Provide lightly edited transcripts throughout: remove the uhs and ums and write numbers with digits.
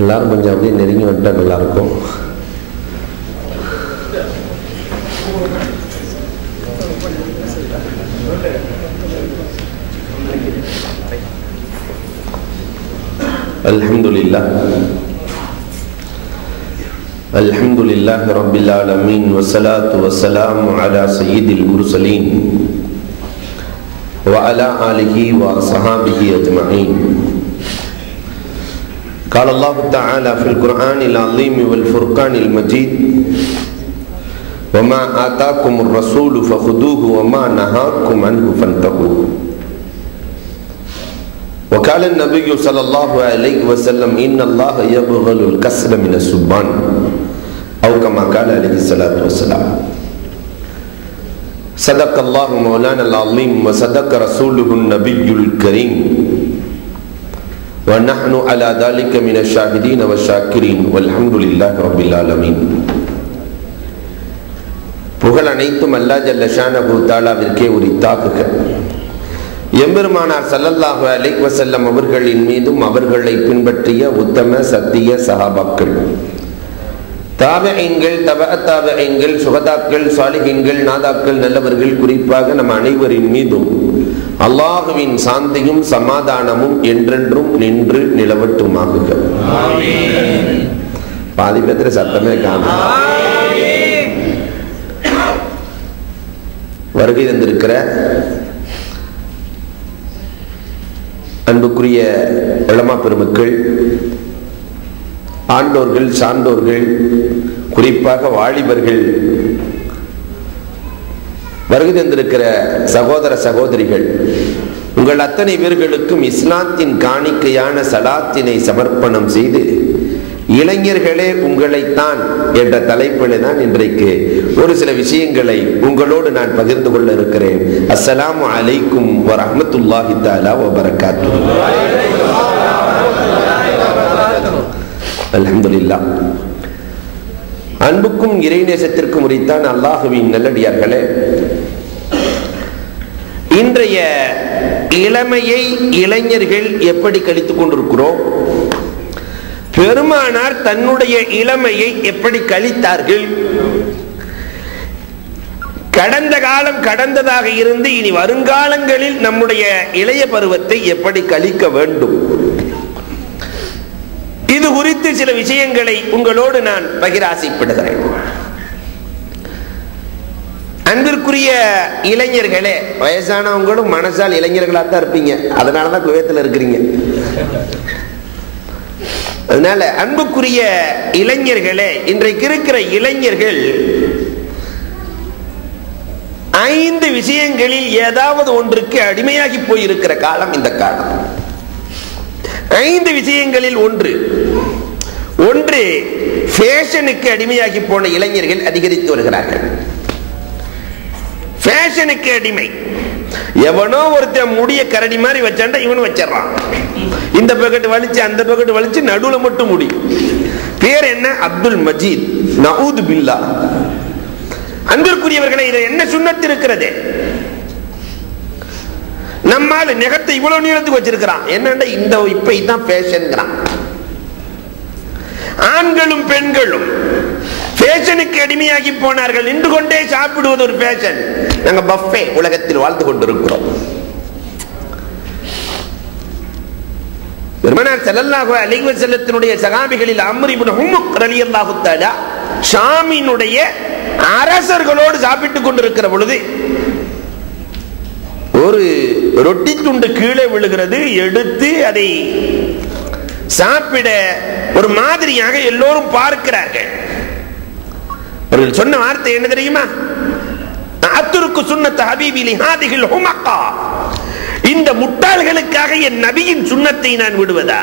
எல்லாரும் கொஞ்சம் அப்படியே நெருங்கி வந்துட்டா நல்லா இருக்கும். அல்ஹம்துலில்லாஹி ரப்பில் ஆலமீன் வஸ்ஸலாத்து வஸ்ஸலாமு அலா சய்யிதில் முர்ஸலீன் வ அலா ஆலிஹி வ ஸஹாபிஹி அஜ்மஈன். قال الله تعالى في القرآن العظيم والفرقان المجيد وما آتاكم الرسول فخذوه وما نهاكم عنه فانتهوا. وقال النبي صلى الله عليه وسلم إن الله يبغض الكسل من السبان أو كما قال عليه الصلاة والسلام. صدق الله مولانا العظيم وصدق رسوله النبي الكريم ونحن على ذلك من الشاهدين والشاكرين والحمد لله رب العالمين. புகழ் அனைத்தும் அல்லாஹ் ஜல்ல ஷானஹு தஆலாவிற்கே உரித்தாகுக. எம்பெருமானார் ஸல்லல்லாஹு அலைஹி வஸல்லம் அவர்களின் மீதும் அவர்களை பின்பற்றிய உத்தம சத்திய சஹாபாக்கள், தாபிஈன்கள், தபஅத் தாபிஈன்கள், சுஹதாக்கள், சாலிஹீன்கள், நாதாக்கள், நல்லவர்கள், குறிப்பாக நம் அனைவரின் மீதும் அல்லாஹுவின் சாந்தியும் சமாதானமும் என்றென்றும் நின்று நிலவட்டுமாகுக. ஆமீன். பாதி பேத்துல சத்தமே காணோம். வருகை தந்திருக்கிற அன்புக்குரிய உலமா பெருமக்கள், ஆண்டோர்கள், சான்றோர்கள், குறிப்பாக வாலிபர்கள், வருகை தந்திருக்கிற சகோதர சகோதரிகள், உங்கள் அத்தனை பேர்களுக்கும் இஸ்லாத்தின் காணிக்கையான சலாத்தினை சமர்ப்பணம் செய்து, இளைஞர்களே உங்களைத்தான் என்ற தலைப்பில் தான் இன்றைக்கு ஒரு சில விஷயங்களை உங்களோடு நான் பகிர்ந்து கொள்ள இருக்கிறேன். அஸ்ஸலாமு அலைக்கும் வரஹ்மத்துல்லாஹி தஆலா வ பரகாத்துஹு. அல்ஹம்துலில்லாஹ். அன்புக்கும் இறைநேசத்திற்கும் உரித்தான் அல்லாஹுவின் நல்லடியார்களே, இன்றைய இளமையை இளைஞர்கள் எப்படி கழித்துக் கொண்டிருக்கிறோம், பெருமானார் தன்னுடைய இளமையை எப்படி கழித்தார்கள், கடந்த காலம் கடந்ததாக இருந்து இனி வருங்காலங்களில் நம்முடைய இளைய பருவத்தை எப்படி கழிக்க வேண்டும், இது குறித்து சில விஷயங்களை உங்களோடு நான் பகிர ஆசைப்படுகிறேன். அன்பிற்குரிய இளைஞர்களே, வயசானவங்களும் மனசால் இளைஞர்களாக தான் இருப்பீங்க, அதனாலதான் குவைத்தில் இருக்கிறீங்க. அதனால அன்புக்குரிய இளைஞர்களே, இன்றைக்கு இருக்கிற இளைஞர்கள் 5 விஷயங்களில் ஏதாவது ஒன்றுக்கு அடிமையாகி போயிருக்கிற காலம் இந்த காலம். 5 விஷயங்களில் ஒன்று ஃபேஷனுக்கு அடிமையாகி போன இளைஞர்கள் அதிகரித்து வருகிறார்கள். ஃபேஷனுக்கு அடிமை. எவனோ ஒருத்தன் முடிய கரடி மாதிரி வச்சாண்டா இவனும் வச்சிடறான். இந்த பக்கெட் வலிச்சு அந்த பக்கெட் வலிச்சு நடுவுல மட்டும் முடி. பேர் என்ன? அப்துல் மஜீத். நஊது பில்லா. அன்பிற்குரியவர்களை, இது என்ன சுன்னத் இருக்கிறது? நம்மால நெகத்தை இவ்வளவு நீளத்துக்கு வச்சிருக்கிறான். என்னன்னா இந்த இப்ப இதுதான் ஃபேஷன்ங்கிறான். ஆண்களும் பெண்களும் ஃபேஷனுக்கு அடிமையாகி போனார்கள். நின்று கொண்டே சாப்பிடுவது ஒரு ஃபேஷன். நாங்க பஃபே உலகத்தில் வாழ்ந்து கொண்டிருக்கிறோம். பெருமானார் ஸல்லல்லாஹு அலைஹி வஸல்லத்தினுடைய சஹாபிகளில் அம்ர் இப்னு ஹுமுக் ரலியல்லாஹு தஆலா ஷாமினுடைய அரசர்களோடு சாப்பிட்டுக் கொண்டிருக்கிற பொழுது ஒரு ரொட்டி துண்டு கீழே விழுகிறது. எடுத்து அதை சாப்பிட ஒரு மாதிரியாக எல்லோரும் பார்க்கிறார்கள். அவர்கள் சொன்ன வார்த்தை என்ன தெரியுமா? அத்ருக்கு சுன்னத் ஹபீபி லிஹாதிஹில் ஹுமகா. இந்த முட்டாள்களுக்காக என் நபியின் சுன்னத்தை நான் விடுவதா?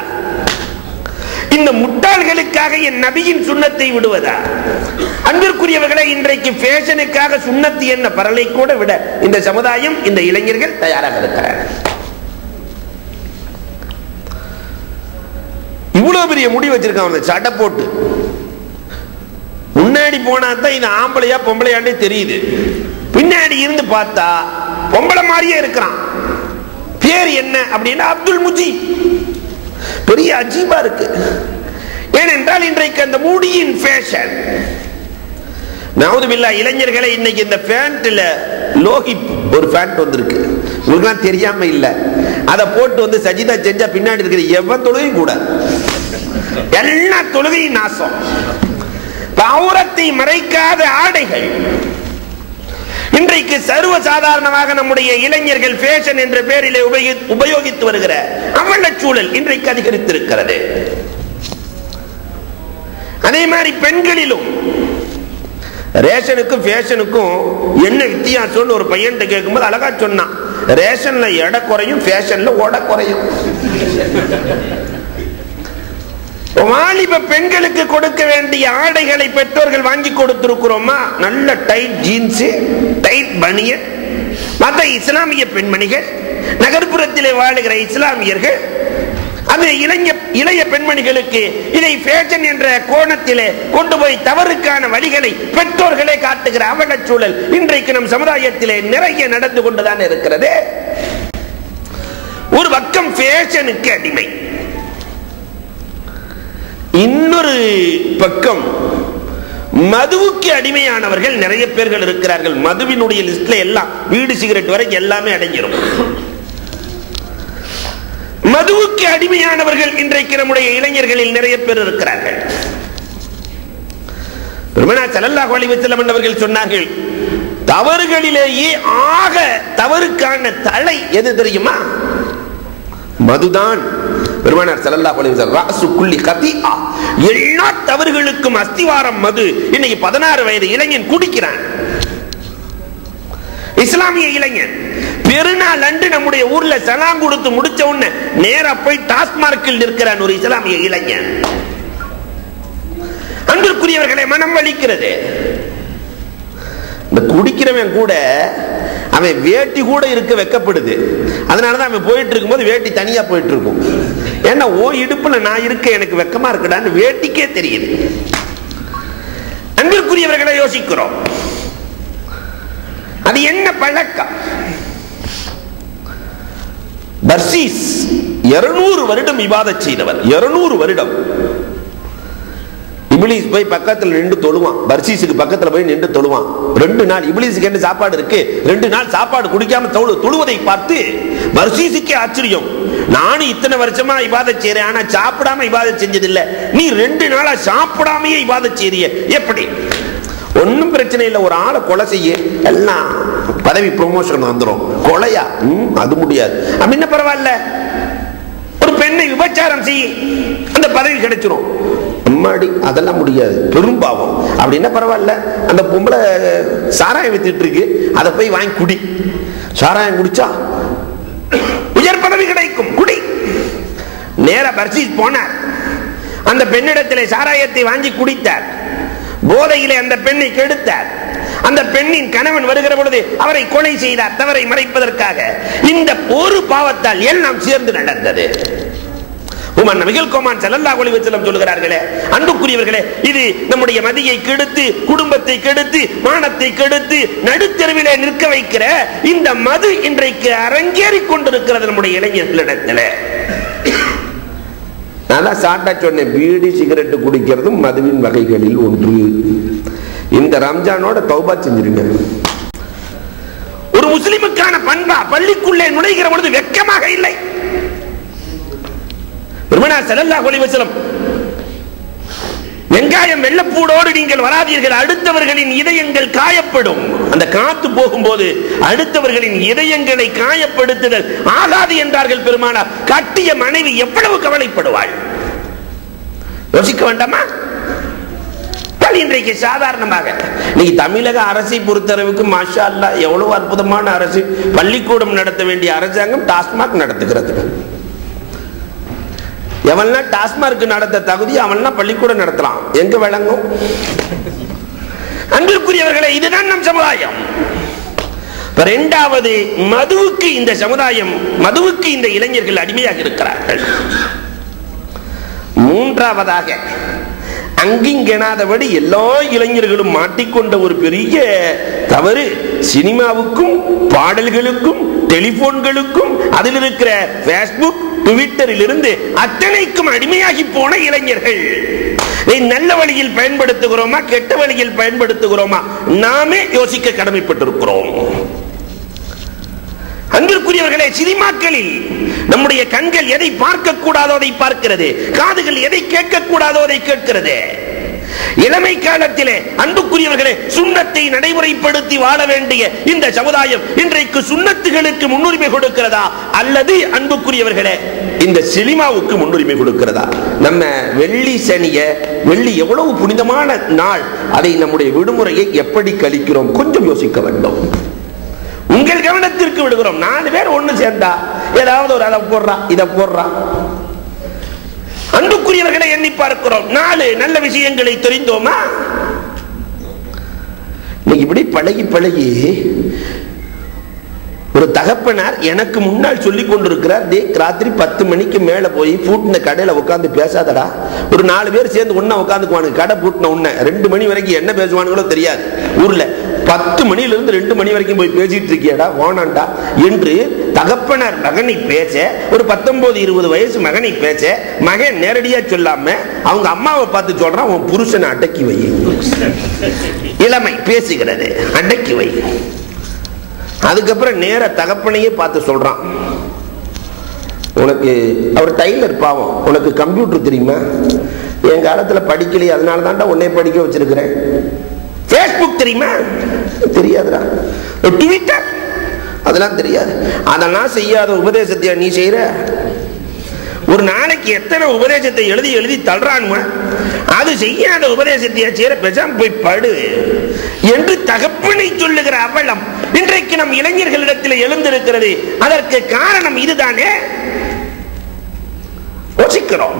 இந்த முட்டாள்களுக்காக என் நபியின் சுன்னத்தை விடுவதா? அன்பிற்குரியவர்களை, இன்றைக்கு ஃபேஷனுக்காக சுன்னத்து என்ன பரலை கூட விட இந்த சமுதாயம், இந்த இளைஞர்கள் தயாராக இருக்கிறார்கள். இவ்வளவு பெரிய முடி வச்சிருக்காங்க, சடை போட்டு. முன்னாடி போனா தான் இது ஆம்பளையா பொம்பளையாண்டே தெரியுது. பின்னாடி இருந்து பார்த்தா பொம்பளை மாதிரியே இருக்கிறான். பேர் என்ன அப்படின்னா அப்துல் முஜீத். பெரிய அஜீபா இருக்கு. ஏனென்றால் இன்றைக்கு அந்த முடியின் ஃபேஷன். நவுதுபில்லா இளைஞர்களை இன்னைக்கு இந்த பேண்ட்ல லோஹிப் ஒரு பேண்ட் வந்திருக்கு, உங்களுக்கு தெரியாம இல்ல, அதை போட்டு வந்து சஜிதா செஞ்சா பின்னாடி இருக்கிற எவன் தொழுகையும் கூட எல்லா தொழுகையும் நாசம். அவுரத்தை மறைக்காத ஆடைகள் இன்றைக்கு சர்வ சாதாரணமாக நம்முடைய இளைஞர்கள் ஃபேஷன் என்ற பெயரிலே உபயோகித்து வருகிற அவல சூழல் இன்றைக்கு அதிகரித்திருக்கிறது. அதே மாதிரி பெண்களிலும் ரேஷனுக்கும் ஃபேஷனுக்கும் என்ன வித்தியாசம்னு ஒரு பையன் கேட்கும்போது அழகா சொன்னான், ரேஷன்ல எடை குறையும், ஃபேஷன்ல ஓட குறையும். வாலிப பெண்களுக்கு கொடுக்க வேண்டிய ஆடைகளை பெற்றோர்கள் வாங்கி கொடுத்திருக்கிறோமா? நல்ல டைட் ஜீன்ஸ், டைட் பனியன். மற்ற இஸ்லாமிய பெண்மணிகள், நகர்ப்புறத்திலே வாழுகிற இஸ்லாமியர்கள், அது இளைய பெண்மணிகளுக்கு இதை ஃபேஷன் என்ற கோணத்திலே கொண்டு போய் தவறுக்கான வழிகளை பெற்றோர்களே காட்டுகிற அவல சூழல் இன்றைக்கு நம் சமுதாயத்திலே நிறைய நடந்து கொண்டுதான் இருக்கிறது. ஒரு பக்கம் ஃபேஷனுக்கு அடிமை, இன்னொரு பக்கம் மதுவுக்கு அடிமையானவர்கள் நிறைய பேர்கள் இருக்கிறார்கள். மதுவினுடைய லிஸ்ட்ல எல்லாம் வீடு சிகரெட் வரைக்கும் எல்லாமே அடங்கிடும். மதுவுக்கு அடிமையானவர்கள் இன்றைக்கு நம்முடைய இளைஞர்களில் நிறைய பேர் இருக்கிறார்கள். பெருமானார் ஸல்லல்லாஹு அலைஹி வஸல்லம் அவர்கள் சொன்னார்கள், தவறுகளிலேயே ஆக தவறுக்கான தலை எது தெரியுமா? மதுதான். பெருமானார் ஸல்லல்லாஹு அலைஹி வஸல்லம் ரஅசு குல்லி கதீஆ, எல்லா தவறுகளுக்கும் அஸ்திவாரம் மது. இன்னைக்கு 16 வயது இளைஞன் குடிக்கிறான், இஸ்லாமிய இளைஞன். பெருநாள் அன்று நம்முடைய ஊர்ல சலாம் கொடுத்து முடிச்ச உடனே நேரா போய் டாஸ்மார்க்கில் நிற்கிறான் ஒரு இஸ்லாமிய இளைஞன். அன்பிற்குரியவர்களை மனம் வலிக்கிறது. இந்த குடிக்கிறவன் கூட அவன் வேட்டி கூட இருக்க வெக்கப்படுது. அதனாலதான் அவன் போயிட்டு இருக்கும்போது வேட்டி தனியா போயிட்டு இருக்கும். ஏன்னா ஓ இடுப்புல நான் இருக்க எனக்கு வெக்கமா இருக்குடான்னு வேட்டிக்கே தெரியுது. அன்பிற்குரியவர்களை யோசிக்கிறோம், அது என்ன பழக்கம்? பர்சீஸ் 200 வருடம் இபாதத் செய்தவர். 200 வருடம் இப்லீஸ் போய் பக்கத்துல நின்று தொழுவான். பர்சீஸுக்கு பக்கத்துல போய் நின்று தொழுவான். 2 நாள் இப்லீஸுக்கு என்ன சாப்பாடு இருக்கு, 2 நாள் சாப்பாடு குடிக்காம தொழுவதை பார்த்து பர்சீஸுக்கே ஆச்சரியம். நானும் இத்தனை வருஷமா இபாதத் செய்றேன், ஆனா சாப்பிடாம இபாதத் செஞ்சதில்லை, நீ 2 நாளா சாப்பிடாமையே இபாதத் செய்றிய, எப்படி? ஒன்னும் பிரச்சனை இல்லை, ஒரு ஆளை கொலை செய்ய எல்லாம் பதவி ப்ரமோஷன் வந்துடும். கொலையா? அது முடியாது. அப்படின்னா பரவாயில்ல, ஒரு பெண்ணை விபச்சாரம் செய்ய அந்த பதவி கிடைச்சிரும். அம்மாடி அதெல்லாம் முடியாது, பெரும்பாவம். அப்படின்னா பரவாயில்ல, அந்த பொம்பளை சாராயம் வித்துட்டு இருக்கு, அதை போய் வாங்கி குடி. சாராயம் குடிச்சா உயர் பதவி கிடைக்கும், குடி. நேர பர்சீஸ் போனார், அந்த பெண்ணிடத்திலே சாராயத்தை வாங்கி குடித்தார். போதையிலே அந்த பெண்ணை கெடுத்தார். அந்த பெண்ணின் கணவன் வருகிற பொழுது அவரை கொலை செய்தார், தவறை மறைப்பதற்காக. இந்த ஒரு பாவத்தால் எல்லாம் சேர்ந்து நடந்தது. உமர் நபிகள் கோமான் ஸல்லல்லாஹு அலைஹி வஸல்லம் சொல்கிறார்களே, அன்புக்குரியவர்களே, இது நம்முடைய மதியை கெடுத்து, குடும்பத்தை கெடுத்து, மானத்தை கெடுத்து, நடுத்தெருவிலே நிற்க வைக்கிற இந்த மது இன்றைக்கு அரங்கேறிக் கொண்டிருக்கிறது நம்முடைய இளைஞர்களிடத்தில். நான் சாட்டா சொன்னேன், பீடி சிகரெட் குடிக்கிறதும் மதுவின் வகைகளில் ஒன்று. இந்த ரம்ஜானோட தௌபா செஞ்சிருங்க. ஒரு முஸ்லிமுக்கான பண்பா பள்ளிக்குள்ளே நுழைகிற பொழுது வெட்கமாக இல்லை. பெருமானார் ஸல்லல்லாஹு அலைஹி வஸல்லம், வெங்காயம் வெள்ளப்பூடோடு நீங்கள் வராதீர்கள், அடுத்தவர்களின் இதயங்கள் காயப்படும். அந்த காத்து போகும்போது அடுத்தவர்களின் இதயங்களை காயப்படுத்துதல் ஆகாது என்றார்கள் பெருமானார். கட்டிய மனைவி எவ்வளவு கவலைப்படுவாள், யோசிக்க வேண்டாமா? இன்றைக்கு சாதாரணமாக நீ தமிழக அரசை பொறுத்தளவுக்கு மாஷா அல்லாஹ் எவ்வளவு அற்புதமான அரசு. பள்ளிக்கூடம் நடத்த வேண்டிய அரசாங்கம் டாஸ்மாக் நடத்துகிறது. எவன்லாம் டாஸ்மாக் நடத்த தகுதி அவன்லாம் பள்ளிக்கூடம் நடத்தலாம். எங்க விளங்கும்? அன்பிற்குரியவர்களே, இதுதான் நம் சமுதாயம். இரண்டாவது, மதுவுக்கு இந்த சமுதாயம், மதுவுக்கு இந்த இளைஞர்கள் அடிமையாக இருக்கிறார்கள். மூன்றாவதாக, அங்கிங்கெனாதபடி எல்லா இளைஞர்களும் மாட்டிக்கொண்ட ஒரு பெரிய தவறு, சினிமாவுக்கும் பாடல்களுக்கும் டெலிபோன்களுக்கும் அதில் இருக்கிற பேஸ்புக் ட்விட்டரில் இருந்து அத்தனைக்கும் அடிமையாகி போன இளைஞர்கள். இதை நல்ல வழியில் பயன்படுத்துகிறோமா கெட்ட வழியில் பயன்படுத்துகிறோமா நாமே யோசிக்க கடமைப்பட்டிருக்கிறோம். அன்பிற்குரியவர்களே, சினிமாக்களில் நம்முடைய கண்கள் எதை பார்க்க கூடாதோ அதை பார்க்கிறது, காதுகள் எதை கேட்க கூடாதோ அதை கேட்கிறது. இளமை காலத்திலே அன்புக்குரியவர்களே, சுன்னத்தை நடைமுறைப்படுத்தி வாழ வேண்டிய இந்த சமுதாயம் இன்றைக்கு சுன்னத்துகளுக்கு முன்னுரிமை கொடுக்கிறதா அல்லது அன்புக்குரியவர்களே இந்த சினிமாவுக்கு முன்னுரிமை கொடுக்கிறதா? நம்ம வெள்ளி சனிய, வெள்ளி எவ்வளவு புனிதமான நாள், அதை நம்முடைய விடுமுறையை எப்படி கழிக்கிறோம் கொஞ்சம் யோசிக்க வேண்டும். உங்கள் கவனத்திற்கு விடுகிறோம். 4 பேர் ஒண்ணு சேர்ந்தா ஏதாவது ஒரு அதை போடுறா இதை போடுறா. அன்புக்குரியவர்களை எண்ணி பார்க்கிறோம். 4 நல்ல விஷயங்களை தெரிந்தோமா? இப்படி பழகி பழகி ஒரு தகப்பனார் எனக்கு முன்னால் சொல்லிக் கொண்டிருக்கிறார், ராத்திரி 10 மணிக்கு மேல போய் பூட்டின கடையில உட்காந்து பேசாதடா. ஒரு 4 பேர் சேர்ந்து ஒன்னா உட்காந்துக்குவானுங்க. கடை பூட்டின உன்ன 2 மணி வரைக்கும் என்ன பேசுவானுங்களோ தெரியாது. ஊர்ல 10 மணியிலிருந்து 2 மணி வரைக்கும் போய் பேசிட்டு இருக்கியடா வானாண்டா என்று தகப்பனார் மகனை பேச, ஒரு 19-20 வயசு மகனை பேச, மகன் நேரடியா சொல்லாம அவங்க அம்மாவை பார்த்து சொல்றான், உன் புருஷனை அடக்கி வை. இளமை பேசுகிறது, அடக்கி வை. அதுக்கப்புறம் நேர தகப்பனையே பார்த்து சொல்றான், உனக்கு அவர் டைலர் பாவம், உனக்கு கம்ப்யூட்டர் தெரியுமா? என் காலத்துல படிக்கலையே, அதனால தான்டா உன்னை படிக்க வச்சிருக்கிறேன். பேஸ்புக் தெரியுமா? தெரியாதுடா. ட்விட்டர் அதெல்லாம் தெரியாது. அதெல்லாம் செய்யாத உபதேசத்தை நீ செய்யற. ஒரு நாளைக்கு எத்தனை உபதேசத்தை எழுதி எழுதி தள்ளுறானுமா? அது செய்யாத உபதேசத்தை செய்யற, பேசாம போய் படு என்று தகப்பனை சொல்லுகிற அவலம் இன்றைக்கு நம் இளைஞர்களிடத்தில் எழுந்திருக்கிறது. அதற்கு காரணம் இதுதானே. யோசிக்கிறோம்.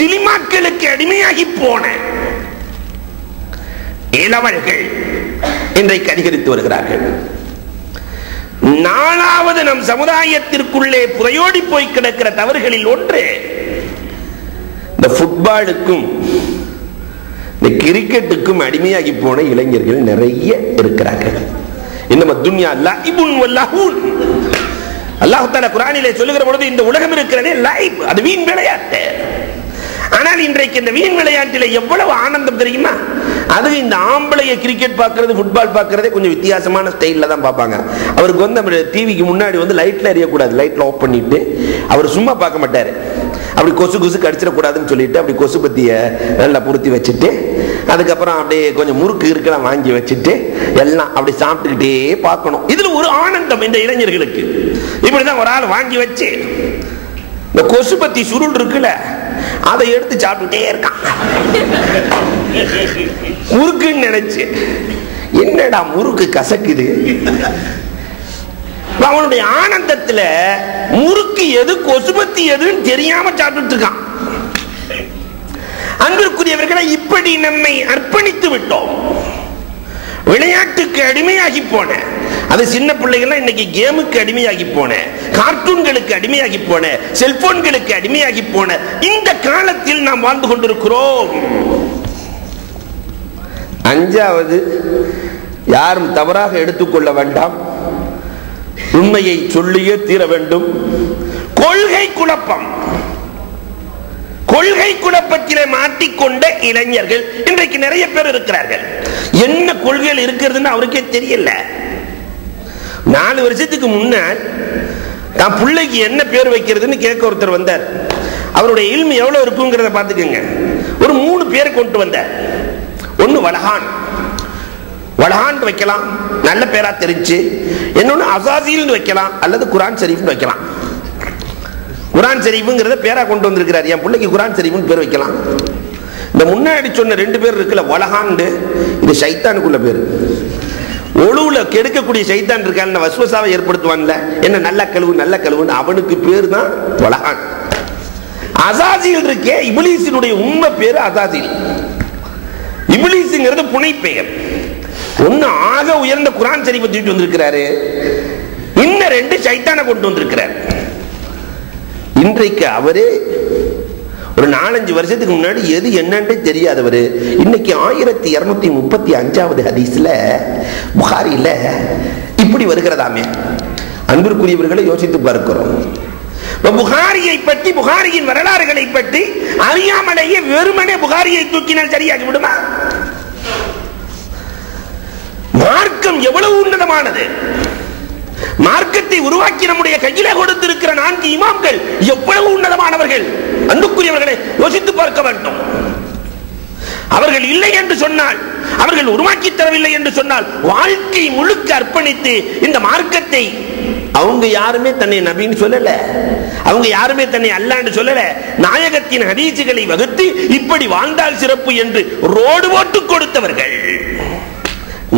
சினிமாக்களுக்கு அடிமையாகி போன இளவர்கள் இன்றைக்கு அதிகரித்து வருகிறார்கள். 4வது நம் சமுதாயத்திற்குள்ளே புதையோடி போய் கிடக்கிற தவறுகளில் ஒன்று இந்த ஃபுட்பாலுக்கும் இந்த கிரிக்கெட்டுக்கும் அடிமையாகி போன இளைஞர்கள் நிறைய இருக்கிறார்கள். இன்னம துன்யா லைபுன் வல்லஹூன். அல்லாஹ் தஆலா குர்ஆனிலே சொல்லுகிற பொழுது இந்த உலகம் இருக்கிறதே லைப், அது வீண் விளையாட்டு. ஆனால் இன்றைக்கு இந்த வீண் விளையாட்டில் எவ்வளவு ஆனந்தம் தெரியுமா? அது இந்த ஆம்பளைய கிரிக்கெட் பார்க்கறது, ஃபுட்பால் பார்க்கறதே கொஞ்சம் வித்தியாசமான ஸ்டைல்ல தான் பார்ப்பாங்க. அவருக்கு வந்து டிவிக்கு முன்னாடி வந்து லைட்ல எரியக்கூடாது, லைட்ல ஆஃப் பண்ணிட்டு அவர் சும்மா பார்க்க மாட்டாரு. அப்படி கொசு கொசு கடிச்சிடக்கூடாதுன்னு சொல்லிட்டு அப்படி கொசு பத்திய நல்லா பொருத்தி வச்சுட்டு, அதுக்கப்புறம் அப்படியே கொஞ்சம் முறுக்கு இருக்கலாம் வாங்கி வச்சுட்டு எல்லாம் அப்படி சாப்பிட்டுக்கிட்டே பார்க்கணும். இதுல ஒரு ஆனந்தம் இந்த இளைஞர்களுக்கு. இப்படிதான் ஒரு ஆள் வாங்கி வச்சு இந்த கொசு பத்தி சுருள் இருக்குல்ல, அதை எடுத்து சாப்பிட்டுட்டே இருக்கான். முறுக்குன்னு நினைச்சு, என்னடா முறுக்கு கசக்குது. அவனுடைய ஆனந்தத்துல முறுக்கு எது கொசுபத்தி எதுன்னு தெரியாம சாப்பிட்டு இருக்கான். அன்பிற்குரியவர்களை, இப்படி நம்மை அர்ப்பணித்து விட்டோம். விளையாட்டுக்கு அடிமையாகி போன, அது சின்ன பிள்ளைகள் இன்னைக்கு கேமுக்கு அடிமையாகி போன, கார்ட்டூன்களுக்கு அடிமையாகி போன, செல்போன்களுக்கு அடிமையாகி போன இந்த காலத்தில் நாம் வாழ்ந்து கொண்டிருக்கிறோம். 5வது, யாரும் தவறாக எடுத்துக்கொள்ள வேண்டாம், உண்மையை சொல்லியே தீர வேண்டும். கொள்கை குழப்பம். கொள்கை குழப்பத்திலே மாட்டிக்கொண்ட இளைஞர்கள் இன்றைக்கு நிறைய பேர் இருக்கிறார்கள். என்ன கொள்கைகள் இருக்கிறதுன்னு அவருக்கே தெரியல. 4 வருஷத்துக்கு முன்னால் தான் பிள்ளைக்கு என்ன பேர் வைக்கிறதுன்னு கேட்க ஒருத்தர் வந்தார். அவருடைய இல்மு எவ்வளவு இருக்குங்கிறத பார்த்துக்கங்க. ஒரு 3 பேர் கொண்டு வந்தார். ஒன்னு வலஹான், வலஹான் வைக்கலாம், நல்ல பேரா தெரிஞ்சு. இன்னொன்னு அசாசில் வைக்கலாம், அல்லது குரான் ஷரீஃப் வைக்கலாம். குரான் ஷரீஃப்ங்கிறத பேரா கொண்டு வந்திருக்கிறார். என் பிள்ளைக்கு குரான் ஷரீஃப்னு பேர் வைக்கலாம். இந்த முன்னாடி சொன்ன 2 பேர் இருக்குல்ல, வலஹான், இது சைத்தானுக்குள்ள பேரு. ஒழுவுல கெடுக்கக்கூடிய சைத்தான் இருக்கான வஸ்வசாவை ஏற்படுத்துவான்ல, என்ன நல்ல கழுவு நல்ல கழுவுன்னு, அவனுக்கு பேர் தான் வலஹான். அசாசில் இருக்கே, இப்லீஸினுடைய உண்மை பேரு அசாசில். இப்லீஸ்ங்கிறது புனை பெயர். ஒன்னு ஆக உயர்ந்த குரான் ஷரீஃபை தூக்கிட்டு வந்திருக்கிறாரு, இன்னும் 2 சைத்தானை கொண்டு வந்திருக்கிறார். இன்றைக்கு அவரே ஒரு 4-5 வருஷத்துக்கு முன்னாடி எது என்னன்னு தெரியாதவர் இன்னைக்கு 1235வது ஹதீஸ்ல புகாரில இப்படி வருகிறதாமே. அன்பிற்குரியவர்களை யோசித்து பார்க்கிறோம். புகாரியை பற்றி, புகாரியின் வரலாறுகளை பற்றி அறியாமலேயே வெறுமனே புகாரியை தூக்கினால் சரியாகி விடுமா? மார்க்கம் எவ்வளவு உன்னதமானது! மார்க்கத்தை உருவாக்கி நம்முடைய கையிலே கொடுத்திருக்கிற 4 இமாம்கள் எவ்வளவு உன்னதமானவர்கள்! அன்புக்குரியவர்களை யோசித்து பார்க்க வேண்டும். அவர்கள் இல்லை என்று சொன்னால், அவர்கள் உருவாக்கி தரவில்லை என்று சொன்னால், வாழ்க்கை முழுக்க அர்ப்பணித்து இந்த மார்க்கத்தை, அவங்க யாருமே தன்னை நபின்னு சொல்லல, அவங்க யாருமே தன்னை அல்லாஹ்னு சொல்லல, நாயகத்தின் ஹதீசுகளை வகுத்து இப்படி வாழ்ந்தால் சிறப்பு என்று ரோடு போட்டு கொடுத்தவர்கள்.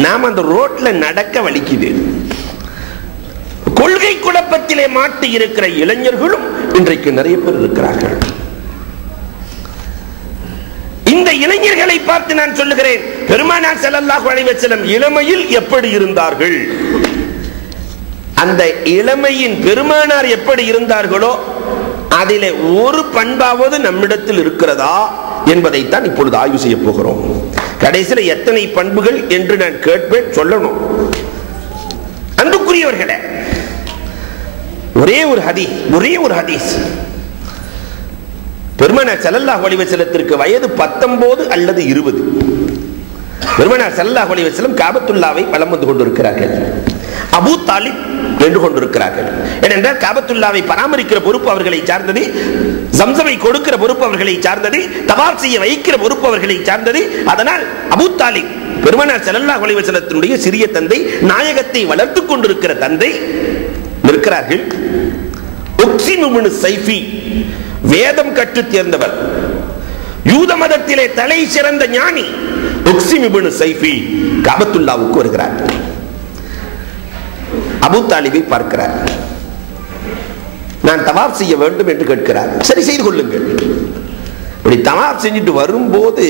நாம் அந்த ரோட்ல நடக்க வலிக்குது. கொள்கை குழப்பத்திலே மாட்டி இருக்கிற இளைஞர்களும் இன்றைக்கு நிறைய பேர் இருக்கிறார்கள். இந்த இளைஞர்களை பார்த்து நான் சொல்லுகிறேன், பெருமானார் ஸல்லல்லாஹு அலைஹி வஸல்லம் இளமையில் எப்படி இருந்தார்கள், அந்த இளமையின் பெருமானார் எப்படி இருந்தார்களோ அதிலே ஒரு பண்பாவது நம்மிடத்தில் இருக்கிறதா என்பதைத்தான் இப்பொழுது ஆய்வு செய்ய போகிறோம். கடைசியில் எத்தனை பண்புகள் என்று நான் கேட்பேன், சொல்லணும். அன்புக்குரியவர்களே, ஒரே ஒரு ஹதீஸ். பெருமானார் ஸல்லல்லாஹு அலைஹி வஸல்லத்திற்கு வயது 19 அல்லது 20. பெருமானார் ஸல்லல்லாஹு அலைஹி வஸல்லம் காபத்துல்லாவை வலம் வந்து கொண்டிருக்கிறார்கள். அபூ தாலிப் நின்று கொண்டிருக்கிறார்கள். ஏனென்றால் காபத்துல்லாவை பராமரிக்கிற பொறுப்பு அவர்களை சார்ந்தது, ஜம்சமை கொடுக்கிற பொறுப்பு அவர்களை சார்ந்தது, தவாப் செய்ய வைக்கிற பொறுப்பு அவர்களை சார்ந்தது. அதனால் அபூ தாலிப் பெருமானார் ஸல்லல்லாஹு அலைஹி வஸல்லத்தினுடைய சிறிய தந்தை, நாயகத்தை வளர்த்துக் கொண்டிருக்கிற தந்தை இருக்கிறார்கள். உக்ஸிம் இப்னு ஸைஃபி வேதம் கற்றுத் தேர்ந்தவர், யூத மதத்திலே தலை சிறந்த ஞானி உக்ஸிம் இப்னு ஸைஃபி காபத்துல்லாவுக்கு வருகிறார். அபூ தாலிபை பார்க்கிறார். நான் தவாப் செய்ய வேண்டும் என்று கேட்கிறார். சரி, செய்து கொள்ளுங்கள். இப்படி தவாப் செஞ்சுட்டு வரும்போது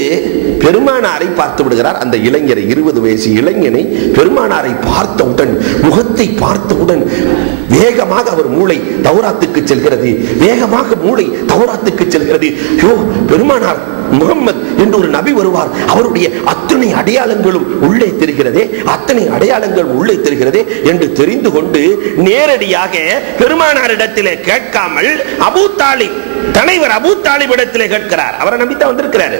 பெருமானாரை பார்த்து விடுகிறார். அந்த இளைஞரை, 20 வயசு இளைஞனை பெருமானாரை பார்த்தவுடன், முகத்தை பார்த்தவுடன் வேகமாக அவர் மூளை தௌராத்துக்கு செல்கிறது, வேகமாக மூளை தௌராத்துக்கு செல்கிறது. யோ, பெருமானார் முகம்மது என்று ஒரு நபி வருவார், அவருடைய அத்தனை அடையாளங்களும் உள்ளே தெரிகிறதே, அத்தனை அடையாளங்களும் உள்ளே தெரிகிறதே என்று தெரிந்து கொண்டு நேரடியாக பெருமானாரிடத்திலே கேட்காமல் அபூ தாலிப், தலைவர் அபூ தாலிப் இடத்திலே கேட்கிறார். அவரை நம்பித்தான் வந்திருக்கிறார்.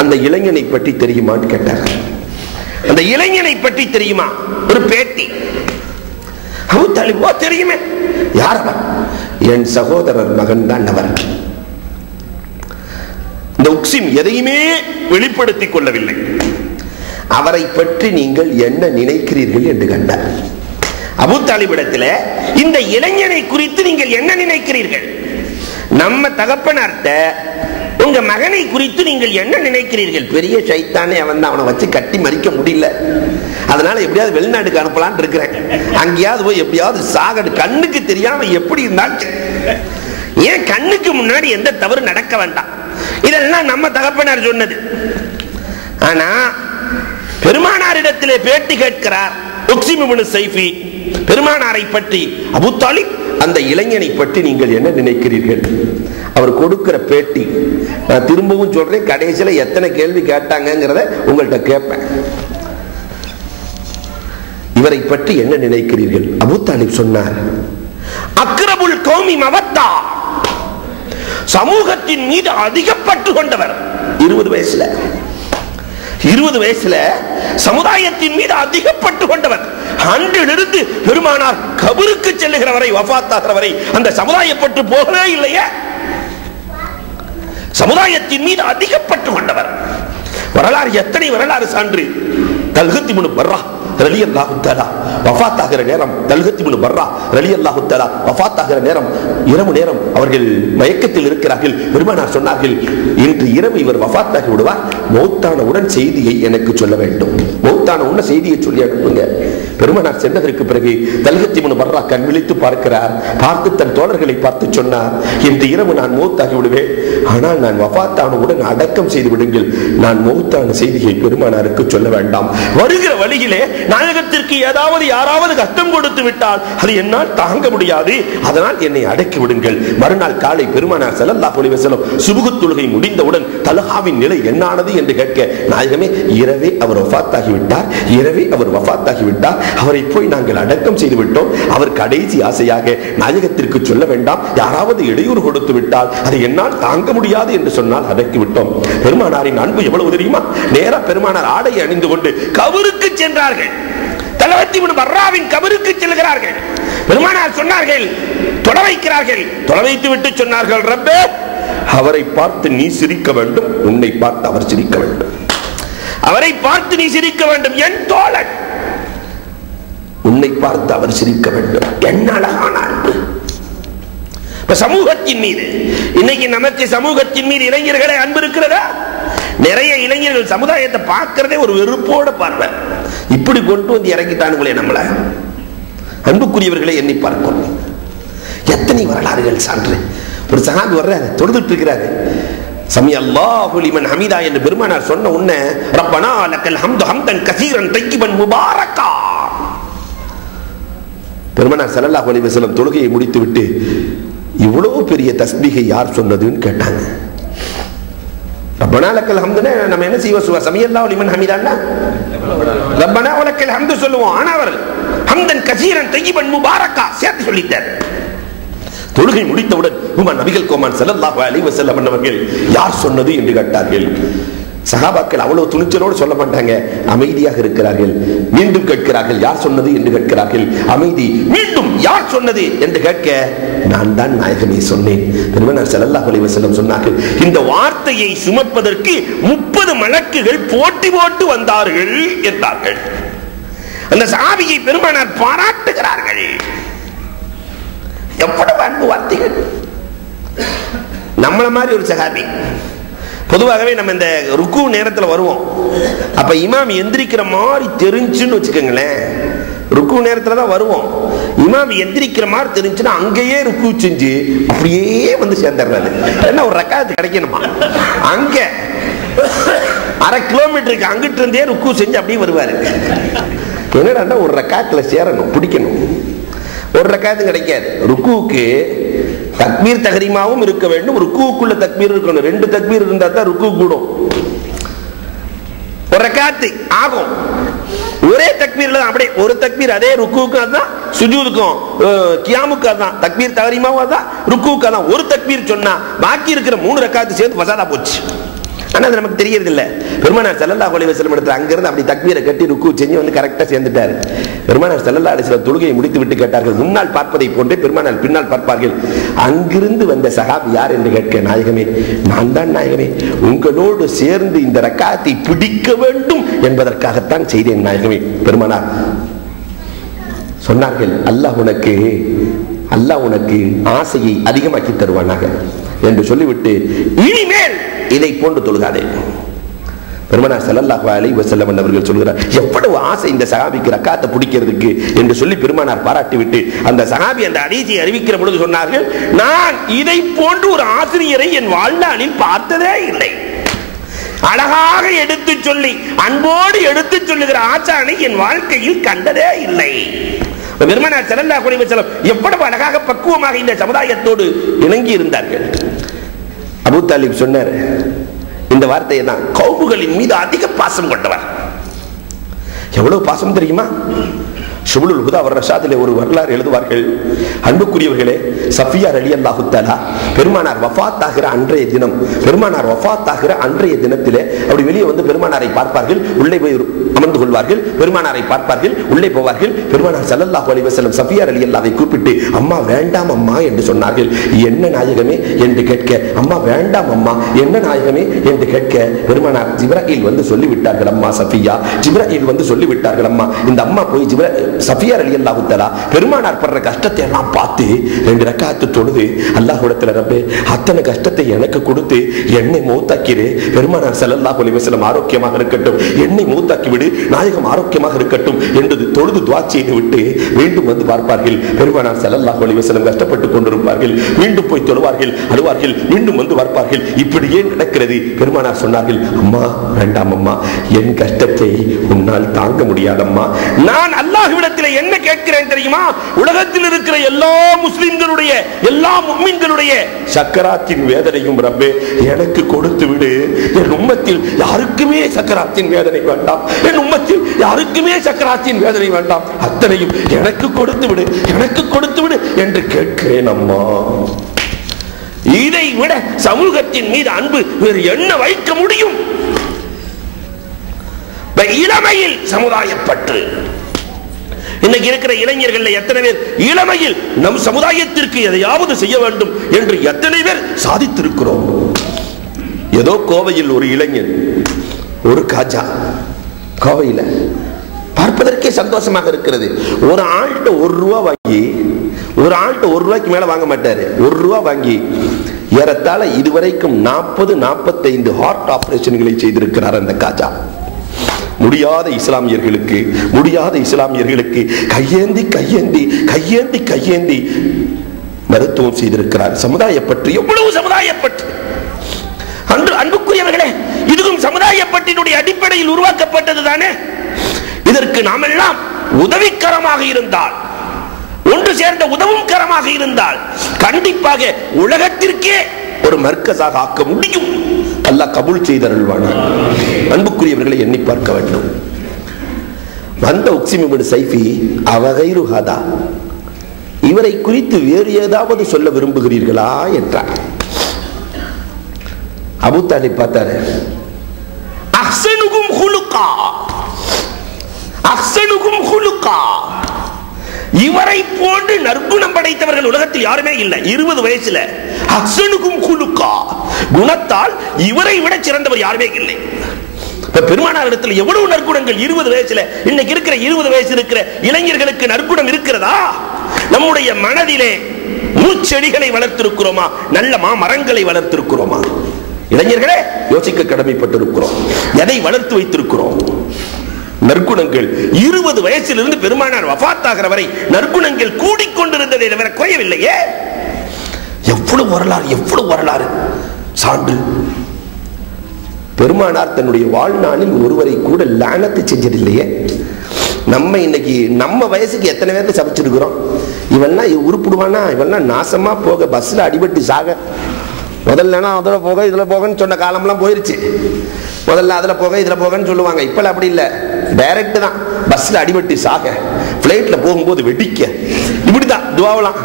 அந்த இளைஞனை பற்றி தெரியுமான்னு கேட்டார். அந்த இளைஞனை பற்றி தெரியுமா? ஒரு பேட்டி. அபூ தாலிப், ஓ தெரியுமே. யார் அவர்? என் சகோதரர் மகன் தான் அவர். இந்த உக்ஸிம் எதையுமே வெளிப்படுத்திக் கொள்ளவில்லை. அவரை பற்றி நீங்கள் என்ன நினைக்கிறீர்கள் என்று கண்டார். அபூ தாலிபிடத்தில் இந்த இளைஞனை குறித்து நீங்கள் என்ன நினைக்கிறீர்கள்? நம்ம தகப்பனார்ட்ட உங்க மகனை குறித்து நீங்கள் என்ன நினைக்கிறீர்கள்? பெரிய சைத்தானே அவன் தான், அவனை வச்சு கட்டி மறிக்க முடியல, அதனால எப்படியாவது வெளிநாட்டுக்கு அனுப்பலான்னு இருக்கிறேன், அங்கேயாவது போய் எப்படியாவது சாகடு, கண்ணுக்கு தெரியாம எப்படி இருந்தாலும், ஏன் கண்ணுக்கு முன்னாடி எந்த தவறு நடக்க வேண்டாம். இதெல்லாம் நம்ம தகப்பனார் சொன்னது. ஆனா பெருமானாரிடத்திலே பேட்டி கேட்கிறார் உக்ஸிம் இப்னு ஸைஃபி பெருமானாரை பற்றி. அபூ தாலிப், அந்த இளைஞனை பற்றி நீங்கள் என்ன நினைக்கிறீர்கள்? அவர் கொடுக்கிற பேட்டி நான் திரும்பவும் சொல்றேன், கடைசியில் எத்தனை கேள்வி கேட்டாங்கிறத உங்கள்கிட்ட கேட்பேன். இவரை பற்றி என்ன நினைக்கிறீர்கள்? அபூ தாலிப் சொன்னார், அக்ரபுல் கௌமி மவத்தா, சமூகத்தின் மீது அதிகப்பட்டு கொண்டவர். 20 வயசுல சமுதாயத்தின் மீது அதிகப்பட்டு கொண்டவர். அன்றிலிருந்து பெருமானார் கபருக்கு செல்லுகிற வரை, வஃபாத்தாகிற வரை அந்த சமுதாயப்பட்டு போகவே இல்லையே. சமுதாயத்தின் மீது அதிகப்பட்டு கொண்டவர். வரலாறு எத்தனை வரலாறு சான்று. தல்ஹத் இப்னு பர்ரா ரலியல்லாஹு தஆலா வஃபாத்தாகிற நேரம், தல்ஹத் இப்னு பர்ரா ரலியல்லாஹு தஆலா வஃபாத்தாகிற நேரம், இரவு நேரம் அவர்கள் மயக்கத்தில் இருக்கிறார்கள். பெருமானார் சொன்னார்கள், இன்று இரவு இவர் வஃபாத்தாகி விடுவார், மௌத்தானவுடன் செய்தியை எனக்கு சொல்ல வேண்டும், மௌத்தானவுடன் செய்தியை சொல்லி அனுப்புங்க. பெருமானார் சென்றதற்கு பிறகு தல்ஹத் இப்னு பர்ரா கண் விழித்து பார்க்கிறார். பார்த்து தன் தோழர்களை பார்த்து சொன்னார், இன்று இரவு நான் மௌத்தாகி விடுவேன், ஆனால் நான் வஃபாத்தானவுடன் அடக்கம் செய்து விடுங்கள், நான் மௌத்தான செய்தியை பெருமானாருக்கு சொல்ல வேண்டாம். வருகிற வழியிலே நாயகத்திற்கு ஏதாவது யாராவது கஷ்டம் கொடுத்து விட்டால் அது என்னால் தாங்க முடியாது, அதனால் என்னை அடக்கி விடுங்கள். மறுநாள் காலை பெருமானார் ஸல்லல்லாஹு அலைஹி வஸல்லம் சுபுஹ் தொழுகை முடிந்தவுடன் தல்ஹாவின் நிலை என்னானது என்று கேட்க, நாயகமே இரவே அவர் வஃபாத்தாகி விட்டார், இரவே அவர் வஃபாத்தாகி விட்டார், அவரை போய் நாங்கள் அடக்கம் செய்து விட்டோம். அவர் கடைசி ஆசையாக நாயகத்திற்கு சொல்ல வேண்டாம், யாராவது இடையூறு கொடுத்து விட்டால் அதை என்னால் தாங்க முடியாது என்று சொன்னால் அடக்கி விட்டோம். பெருமானாரின் அன்பு எவ்வளவு தெரியுமா? நேரா பெருமானார் ஆடை அணிந்து கொண்டு கபருக்கு சென்றார்கள். தலவத்தி இப்னு பர்ராவின் கபருக்கு செல்கிறார்கள். பெருமானார் சொன்னார்கள், தொட வைக்கிறார்கள். தொட வைத்து விட்டு சொன்னார்கள், ரப்பே, அவரை பார்த்து நீ சிரிக்க வேண்டும், உன்னை பார்த்து அவர் சிரிக்க வேண்டும். அவரை பார்த்து நீ சிரிக்க வேண்டும் என் தோழன், உன்னை பார்த்து அவர் சிரிக்க வேண்டும். என்ன அழகான அன்பு! சமூகத்தின் மீது இன்னைக்கு நமக்கு சமூகத்தின் மீது இளைஞர்களே அன்பு இருக்கிறதா? நிறைய இளைஞர்கள் சமுதாயத்தை பார்க்கிறதே ஒரு வெறுப்போட பார்வை. இப்படி கொண்டு வந்து இறங்கிட்டானுங்களே நம்மள. அன்புக்குரியவர்களை எண்ணி பார்க்கும் எத்தனை வரலாறுகள் சான்று. ஒரு சஹாபி வர்றாரு, தொழுதுட்டு இருக்கிறாரு. சமி அல்லாஹு லிமன் ஹமீதா என்று பெருமானார் சொன்ன உடனே ரப்பனா லக்கல் ஹம்து ஹம்தன் கஸீரன் தய்யிபன் முபாரக்கா. பெருமானார் ஸல்லல்லாஹு அலைஹி வஸல்லம் தொழுகையை முடித்து விட்டு இவ்வளவு பெரிய தஸ்பீஹை யார் சொன்னதுன்னு கேட்டாங்க. ரப்பனா லக்கல் ஹம்துனா நம்ம என்ன செய்வோம்? சமி அல்லாஹு லிமன் ஹமீதான்னா ரப்பனா வலக்கல் ஹம்து சொல்லுவோம். ஆனா அவர் ஹம்தன் கஸீரன் தய்யிபன் முபாரக்கா சேர்த்து சொல்லிட்டார். தொழுகை முடித்தவுடன் உமர் நபிகள் கோமான் ஸல்லல்லாஹு அலைஹி வஸல்லம் அவர்கள் யார் சொன்னது என்று கேட்டார்கள். சஹாபாக்கள் அவ்வளவு துணிச்சலோடு சொல்ல மாட்டாங்க, அமைதியாக இருக்கிறார்கள். மீண்டும் கேட்கிறார்கள், யார் சொன்னது என்று கேட்கிறார்கள். அமைதி. மீண்டும் யார் சொன்னது என்று கேட்க, நான் தான் நாயகமே சொன்னேன். பெருமானார் ஸல்லல்லாஹு அலைஹி வஸல்லம் சொன்னார்கள், இந்த வார்த்தையை சுமப்பதற்கு 30 மலக்குகள் போட்டி போட்டு வந்தார்கள் என்றார்கள். அந்த சஹாபியை பெருமானார் பாராட்டுகிறார்கள். எவ்வளவு அன்பு வார்த்தைகள்! நம்மள மாதிரி ஒரு சஹாபி. பொதுவாகவே நம்ம இந்த ருக்கு நேரத்தில் வருவோம். அப்ப இமாம் எந்திரிக்கிற மாதிரி தெரிஞ்சுன்னு வச்சுக்கோங்களேன். ருக்கு நேரத்தில் தான் வருவோம். இமாம் எந்திரிக்கிற மாதிரி தெரிஞ்சுன்னா அங்கேயே ருக்கு செஞ்சு அப்படியே வந்து சேர்ந்துடுறாரு. என்ன ஒரு ரக்காத்து கிடைக்கணுமா? அங்க 1/2 கிலோமீட்டருக்கு அங்கிட்டு இருந்தே ருக்கு செஞ்சு அப்படியே வருவாரு. என்னடா ஒரு ரக்காத்துல சேரணும், பிடிக்கணும். ஒரு ரக்காத்து கிடைக்காது. ருக்குவுக்கு தக்பீர் தஹ்ரீமாவும் இருக்க வேண்டும், ருக்குவுக்குள்ள தக்பீர் இருக்கணும். 2 தக்பீர் இருந்தா தான் ருக்கு கூடும். ஒரு ரக்காத்து ஆகும். ஒரே தக்பீர்ல தான் அப்படியே ஒரு தக்பீர், அதே ருக்குவுக்கு அதான், சுஜூதுக்கும் கியாமுக்கு அதான், தக்பீர் தஹ்ரீமாவும் அதான், ருக்குவுக்கு அதான். ஒரு தக்பீர் சொன்னா பாக்கி இருக்கிற 3 ரக்காத்து சேர்த்து ஃபஸாதா போச்சு. ஆனா அது நமக்கு தெரியறது இல்ல. பெருமானார் ஸல்லல்லாஹு அலைஹி வஸல்லம் இடத்துல அங்கிருந்து அப்படி தக்பீரை கட்டி ருக்கு செஞ்சு வந்து கரெக்டா சேர்ந்துட்டாரு. பெருமானார் ஸல்லல்லாஹு அலைஹி வஸல்லம் தொழுகையை முடித்து விட்டு கேட்டார்கள், முன்னால் பார்ப்பதை போன்றே பெருமானார் பின்னால் பார்ப்பார்கள். அங்கிருந்து வந்த சஹாபி யார் என்று கேட்க, நாயகமே, நான் தான் நாயகமே, உங்களோடு சேர்ந்து இந்த ரக்காத்தை பிடிக்க வேண்டும் என்பதற்காகத்தான் செய்தேன் நாயகமே. பெருமானார் சொன்னார்கள், அல்லாஹ் உனக்கு ஆசையை அதிகமாக்கி தருவானாக என்று சொல்லிவிட்டு, இனிமேல் இதை போன்று தொழுகாதே. பெருமானார் ஸல்லல்லாஹு அலைஹி வஸல்லம் அவர்கள் சொல்கிறார், எவ்வளவு ஆசை இந்த சஹாபிக்கு ரக்காத்தை பிடிக்கிறதுக்கு என்று சொல்லி பெருமானார் பாராட்டி விட்டு அந்த சஹாபி அந்த ஹதீஸை அறிவிக்கிற பொழுது சொன்னார்கள், நான் இதை போன்று ஒரு ஆசிரியரை என் வாழ்நாளில் பார்த்ததே இல்லை. அழகாக எடுத்து சொல்லி அன்போடு எடுத்து சொல்லுகிற ஆசானை என் வாழ்க்கையில் கண்டதே இல்லை. பெருமானார் ஸல்லல்லாஹு அலைஹி வஸல்லம் எவ்வளவு அழகாக பக்குவமாக இந்த சமுதாயத்தோடு இணங்கி இருந்தார்கள். அபூ தாலிப் சொன்னார் இந்த வார்த்தையை தான், கௌமுகளின் மீது அதிக பாசம் கொண்டவர். எவ்வளவு பாசம் தெரியுமா? ஷுபுலுல் ஹுதா வர் ரஷாதிலே ஒரு வரலாறு எழுதுவார்கள். அன்புக்குரியவர்களே, சஃபியா ரலியல்லாஹு தஆலா பெருமானார் வஃபாத் ஆகிற அன்றைய தினம், பெருமானார் வஃபாத் ஆகிற அன்றைய தினத்திலே அப்படி வெளியே வந்து பெருமானாரை பார்ப்பார்கள், உள்ளே போய் அமர்ந்து கொள்வார்கள். பெருமானாரை பார்ப்பார்கள், உள்ளே போவார்கள். பெருமானார் ஸல்லல்லாஹு அலைஹி வஸல்லம் சஃபியா ரலியல்லாஹை கூப்பிட்டு, அம்மா வேண்டாம் அம்மா என்று சொன்னார்கள். என்ன நாயகமே என்று கேட்க, அம்மா வேண்டாம் அம்மா, என்ன நாயகமே என்று கேட்க, பெருமானார் ஜிப்ராயில் வந்து சொல்லிவிட்டார்கள், அம்மா சஃபியா, ஜிப்ராயில் வந்து சொல்லிவிட்டார்கள், அம்மா இந்த அம்மா போய் சஃபியா ரலியல்லாஹு தஆலா பெருமானார் படுற கஷ்டத்தை எல்லாம் பார்த்து 2 ரக்காத்து தொழுது, அல்லாஹ்விடத்தில் ரப்பே அத்தனை கஷ்டத்தை எனக்கு கொடுத்து என்னை மௌத்தாக்கிடு, பெருமானார் ஸல்லல்லாஹு அலைஹி வஸல்லம் ஆரோக்கியமாக இருக்கட்டும், என்னை மௌத்தாக்கி விடு, நாயகம் ஆரோக்கியமாக இருக்கட்டும் என்று தொழுது துஆ செய்து விட்டு மீண்டும் வந்து பார்ப்பார்கள். பெருமானார் ஸல்லல்லாஹு அலைஹி வஸல்லம் கஷ்டப்பட்டுக் கொண்டிருப்பார்கள். மீண்டும் போய் தொழுவார்கள், அழுவார்கள், மீண்டும் வந்து பார்ப்பார்கள். இப்படியே நடக்கிறது. பெருமானார் சொன்னார்கள், அம்மா வேண்டாம் அம்மா, என் கஷ்டத்தை உன்னால் தாங்க முடியாதம்மா, நான் அல்லாஹ்விடத்தில் என்ன கேட்கிறேன் தெரியுமா? உலகத்தில் இருக்கிற எல்லா முஸ்லிம்களுடைய எல்லா முஃமின்களுடைய சக்கராத்தின் வேதனையும் ரப்பே எனக்கு கொடுத்து விடு. என் உம்மத்தில் யாருக்குமே சக்கராத்தின் வேதனை வேண்டாம், என் உம்மத்தில் யாருக்குமே சக்கராத்தின் வேதனை வேண்டாம், அத்தனையும் எனக்கு கொடுத்து விடு, எனக்கு கொடுத்து விடு என்று கேட்கிறேன் அம்மா. இதை விட சமூகத்தின் மீது அன்பு வேறு என்ன வைக்க முடியும்? இளமையில் சமுதாயப்பற்று. இன்னைக்கு இருக்கிற இளைஞர்கள் எத்தனை பேர் இளமையில் நம் சமுதாயத்திற்கு எதையாவது செய்ய வேண்டும் என்று எத்தனை பேர் சாதித்திருக்கிறோம்? ஏதோ கோவையில் ஒரு இளைஞன், ஒரு காஜா, கோவையில் பார்ப்பதற்கே சந்தோஷமாக இருக்கிறது. ஒரு ஆள்கிட்ட 1 ரூபா வாங்கி, ஒரு ஆள்கிட்ட 1 ரூபாய்க்கு மேல வாங்க மாட்டாரு, 1 ரூபா வாங்கி ஏறத்தாழ இதுவரைக்கும் 40-45 ஹார்ட் ஆபரேஷன்களை செய்திருக்கிறார் அந்த காஜா. முடியாத இஸ்லாமியர்களுக்கு கையேந்தி மருத்துவம் செய்திருக்கிறார். சமுதாய பற்றி எவ்வளவு சமுதாய பற்றி! அன்புக்குரியவர்களே, இதுவும் சமுதாய பற்றினுடைய அடிப்படையில் உருவாக்கப்பட்டது தானே. இதற்கு நாம் எல்லாம் உதவிக்கரமாக இருந்தால், ஒன்று சேர்ந்த உதவும் கரமாக இருந்தால் கண்டிப்பாக உலகத்திற்கே ஒரு மர்க்கஸாக ஆக்க முடியும். அல்லாஹ் கபூல் செய்தருள்வானார். அன்புக்குரியவர்களை எண்ணி பார்க்க வேண்டும். வந்த உக்ஸிம் இப்னு சைஃபி அவகைரு ஹதா, இவரை குறித்து வேறு ஏதாவது சொல்ல விரும்புகிறீர்களா என்றார். அபூ தாலிப் பார்த்தாரு. அஹ்ஸனுகும் ஹுலுகா, அஹ்ஸனுகும் ஹுலுகா, இவரை போன்று நற்குணம் படைத்தவர்கள் உலகத்தில் யாருமே இல்லை. 20 வயசுல அஹ்ஸனுகும் ஹுலுகா, குணத்தால் இவரை விட சிறந்தவர் யாருமே இல்லை. பெருமானார் இடத்தில் எவ்வளவு நற்குணங்கள் 20 வயசுல. இன்னைக்கு இருக்கிற 20 வயசு இருக்கிற இளைஞர்களுக்கு நற்குணம் இருக்கிறதா? நம்முடைய மனதிலே மூச்செடிகளை வளர்த்திருக்கிறோமா? நல்ல மரங்களை வளர்த்திருக்கிறோமா? இளைஞர்களே, யோசிக்க கடமைப்பட்டிருக்கிறோம். எதை வளர்த்து வைத்திருக்கிறோம்? நற்குணங்கள் 20 வயசிலிருந்து பெருமானார் வஃபாத் ஆகிற வரை நற்குணங்கள் கூடிக்கொண்டிருந்ததை தவிர குறையவில்லையே. எவ்வளவு வரலாறு சான்று! பெருமானார் தன்னுடைய வாழ்நாளில் ஒருவரை கூட லானத்து செஞ்சதில்லையே. நம்ம இன்னைக்கு நம்ம வயசுக்கு எத்தனை பேருக்கு சபிச்சிருக்கிறோம். இவெல்லாம் உருப்பிடுவானா, இவெல்லாம் நாசமா போக, பஸ்ல அடிபட்டு சாக, முதல்ல அதுல போக இதுல போகன்னு சொன்ன காலம்லாம் போயிருச்சு. முதல்ல அதுல போக இதுல போகன்னு சொல்லுவாங்க. இப்ப அப்படி இல்லை, டைரக்ட் தான். பஸ்ல அடிபட்டு சாக, பிளைட்ல போகும்போது வெடிக்க, இப்படிதான் துவாவலாம்.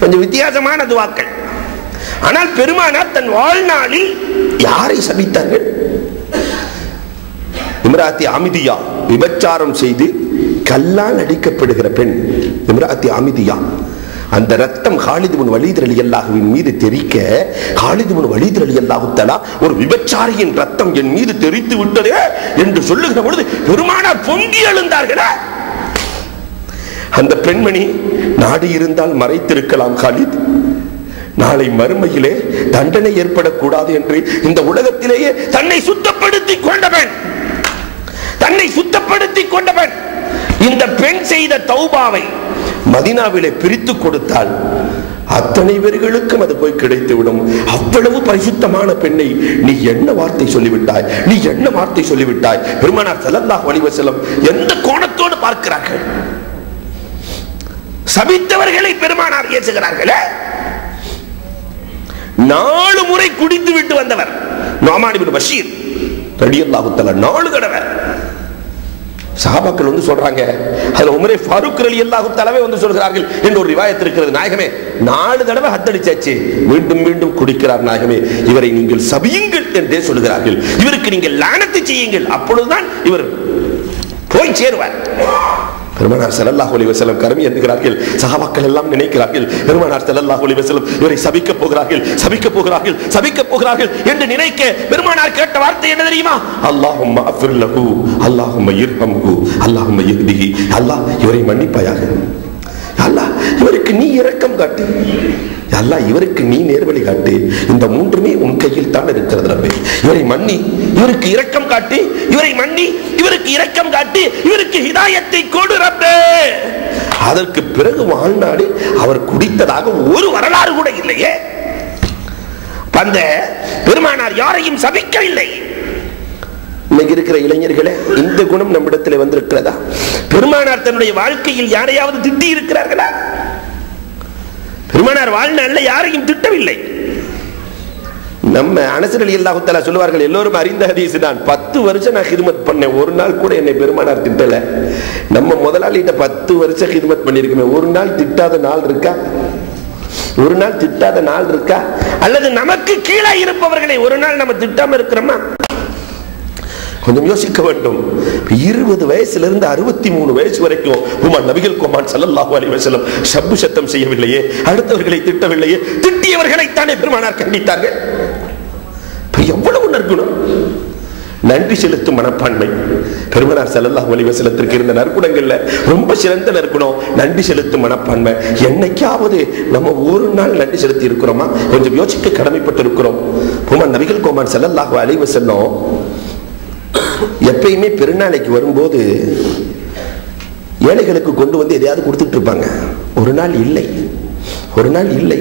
கொஞ்சம் வித்தியாசமான துவாக்கள். ஆனால் பெருமானார் தன் வாழ்நாளில் யாரை சபித்தார்கள்? இம்ராத்தி ஆமிதியா, விபச்சாரம் செய்து கல்லால் அடிக்கப்படுகிற பெண் இம்ராத்தி ஆமிதியா. அந்த ரத்தம் காலித் இப்னு வலீத் ரலியல்லாஹுவின் மீது தெறிக்க, காலித் இப்னு வலீத் ரலியல்லாஹு தஆலா ஒரு விபச்சாரியின் ரத்தம் என் மீது தெறித்து விட்டதே என்று சொல்லுகிற பொழுது பெருமானார் பொங்கி எழுந்தார்களே. அந்த பெண்மணி நாடு இருந்தால் மறைத்திருக்கலாம் காலித், நாளை மறுமையிலே தண்டனை ஏற்படக்கூடாது என்று இந்த உலகத்திலேயே தன்னை சுத்தப்படுத்திக் கொண்டவன் இந்த பெண் செய்த தௌபாவை மதீனாவிலே பிரித்து கொடுத்தால் அத்தனை பேர்களுக்கும் அது போய் கிடைத்துவிடும். அவ்வளவு பரிசுத்தமான பெண்ணை நீ என்ன வார்த்தை சொல்லிவிட்டாய்? பெருமானார் ஸல்லல்லாஹு அலைஹி வஸல்லம் எந்த கோணத்தோடு பார்க்கிறார்கள்? சபித்தவர்களை பெருமானார் ஏசுகிறார்களே. 4 முறை குடித்து விட்டு வந்தவர் நுஅமான் இப்னு பஷீர் ரலியல்லாஹு தஆலா 4 தடவை. சஹாபாக்கள் வந்து சொல்றாங்க, அதுல உமரே ஃபாரூக் ரலியல்லாஹு தஆலாவே வந்து சொல்கிறார்கள் என்று ஒரு ரிவாயத் இருக்கிறது. நாயகமே, 4 தடவை ஹத்தடிச்சாச்சு, மீண்டும் மீண்டும் குடிக்கிறார் நாயகமே, இவரை நீங்கள் சபியுங்கள் என்றே சொல்கிறார்கள். இவருக்கு நீங்கள் லானத்து செய்யுங்கள், அப்பொழுதுதான் இவர் போய் சேருவார். பெருமானார் ஸல்லல்லாஹு அலைஹி வஸல்லம் கருமி என்கிறார்கள். சஹாபாக்கள் எல்லாம் நினைக்கிறார்கள் பெருமானார் ஸல்லல்லாஹு அலைஹி வஸல்லம் இவரை சபிக்க போகிறார்கள் என்று நினைக்க பெருமானார் கேட்ட வார்த்தை என்ன தெரியுமா? அல்லாஹும்ம அஃபிர் லஹு, அல்லாஹும்ம இர்ஹம்ஹு, அல்லாஹும்ம யஹ்திஹி. அல்லாஹ் இவரை மன்னிப்பாயாக, அல்லாஹ் இவருக்கு நீ இரக்கம் காட்டு, அல்லாஹ் இவருக்கு நீ நேர்வழி காட்டு. இந்த 3மே உன் கையில் தான் இருக்கிறது ரப்பே. இவரை மன்னி, இவருக்கு இரக்கம் காட்டி, இவருக்கு ஹிதாயத்தை கொடு ரப்பே. அதற்கு பிறகு வாழ்நாளில் அவர் குடித்ததாக ஒரு வரலாறு கூட இல்லையே. அந்த பெருமானார் யாரையும் சபிக்கவில்லை. இன்னைக்கு இருக்கிற இளைஞர்களே, இந்த குணம் நம்மிடத்தில் வந்திருக்கிறதா? பெருமானார் தன்னுடைய வாழ்க்கையில் யாரையாவது திட்டி இருக்கிறார்களா? பெருமானார் வாழ்நாளில் யாரையும் திட்டவில்லை. நம்ம அனஸ் ரலியல்லாஹு தஆலா சொல்லுவார்கள், எல்லோரும் அறிந்த ஹதீஸ் தான், 10 வருஷம் நான் ஹிதமத் பண்ணேன், ஒரு நாள் கூட என்னை பெருமானார் திட்டல. நம்ம முதலாளிகிட்ட 10 வருஷம் ஹிதமத் பண்ணிருக்கோமே, ஒரு நாள் திட்டாத நாள் இருக்கா? ஒரு நாள் திட்டாத நாள் இருக்கா? அல்லது நமக்கு கீழே இருப்பவர்களை ஒரு நாள் நம்ம திட்டாம இருக்கிறோமா? கொஞ்சம் யோசிக்க வேண்டும். 20 வயசுல இருந்து 63 வயசு வரைக்கும் உமர் நபிகள் கோமான் ஸல்லல்லாஹு அலைஹி வஸல்லம் ஷப்பு சத்தம் செய்யவில்லையே, அடுத்தவர்களை திட்டவில்லையே, திட்டியவர்களை தானே பெருமானார் கண்டித்தார்கள். எவ்வளவு நற்குணம், நன்றி செலுத்தும் மனப்பான்மை. பெருமானார் ஸல்லல்லாஹு அலைஹி வஸல்லத்திற்கு இருந்த நற்குணங்கள்ல ரொம்ப சிறந்த நற்குணம் நன்றி செலுத்தும் மனப்பான்மை. என்னைக்காவது நம்ம ஒரு நாள் நன்றி செலுத்தி இருக்கிறோமா? கொஞ்சம் யோசிக்க கடமைப்பட்டு இருக்கிறோம். உமர் நபிகள் கோமான் ஸல்லல்லாஹு அலைஹி வஸல்லம் எப்பயுமே பெருநாளைக்கு வரும்போது ஏழைகளுக்கு கொண்டு வந்து எதையாவது கொடுத்துட்டு இருப்பாங்க. ஒரு நாள் இல்லை, ஒரு நாள் இல்லை,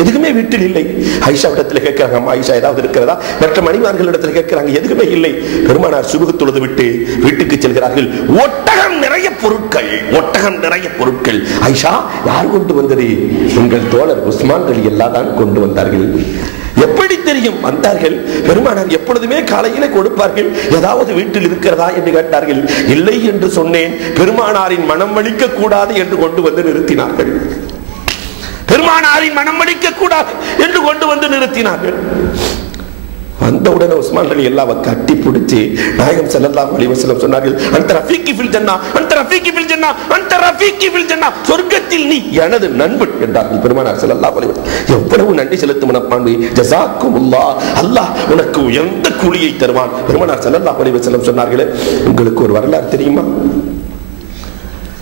எதுக்குமே வீட்டில் இல்லை. ஆயிஷா இடத்துல கேட்கிறாங்க, அம்மா ஆயிஷா ஏதாவது இருக்கிறதா? மற்ற மணிமார்கள் இடத்துல கேட்கிறாங்க, எதுக்குமே இல்லை. பெருமானார் சுபஹ் தொழுது விட்டு வீட்டுக்கு செல்கிறார்கள். ஒட்டகம் நிறைய பொருட்கள், ஒட்டகம் நிறைய பொருட்கள். ஆயிஷா, யார் கொண்டு வந்தது? உங்கள் தோழர் உஸ்மான் ரலியல்லாஹு தான் கொண்டு வந்தார்கள். எப்படி தெரியும்? வந்தார்கள். பெருமானார் எப்பொழுதுமே காலையில கொடுப்பார்கள். ஏதாவது வீட்டில் இருக்கிறதா என்று கேட்டார்கள். இல்லை என்று சொன்னேன். பெருமானாரின் மனம் வலிக்க கூடாது என்று கொண்டு வந்து நிறுத்தினார்கள். பெருமானாரின் மனம் வலிக்க கூடாது என்று கொண்டு வந்து நிறுத்தினார்கள். வந்தவுடனே உஸ்மான் ரலியல்லாஹு கட்டி பிடிச்சி நாயகம் ஸல்லல்லாஹு அலைஹி வஸல்லம் சொன்னார்கள், அன்த ரஃபீகி ஃபில் ஜன்னah, அன்த ரஃபீகி ஃபில் ஜன்னah, அன்த ரஃபீகி ஃபில் ஜன்னah, சொர்க்கத்தில் நீ எனது நண்பன் என்றார்கள் பெருமானார் ஸல்லல்லாஹு அலைஹி வஸல்லம். எவ்வளவு நன்றி செலுத்தும் மனப்பான்மை. ஜஸாக்குமுல்லாஹ், அல்லாஹ் உனக்கு உயர்ந்த கூலியை தருவான். பெருமானார் ஸல்லல்லாஹு அலைஹி வஸல்லம் சொன்னார்களே, உங்களுக்கு ஒரு வரலாறு தெரியுமா?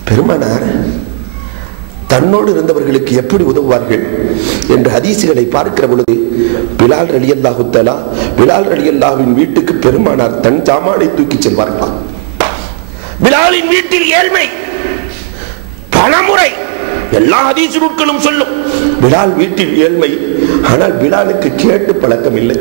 பெருமானார் தன்னோடு இருந்தவர்களுக்கு எப்படி உதவுவார்கள் என்ற ஹதீசுகளை பார்க்கிற பொழுது, பிலால் ரலியல்லாஹு தஆலா, பிலால் ரலியல்லாஹுவின் வீட்டுக்கு பெருமானார் தன் ஜாமானை தூக்கி செல்வார்களாம். பிலாலின் வீட்டில் ஏழ்மை பலமுறை எல்லா ஹதீஸ் நூல்களும் சொல்லும். பிலால் வீட்டில் ஏழ்மை, ஆனால் பிலாலுக்கு கேட்டு பழக்கம் இல்லை.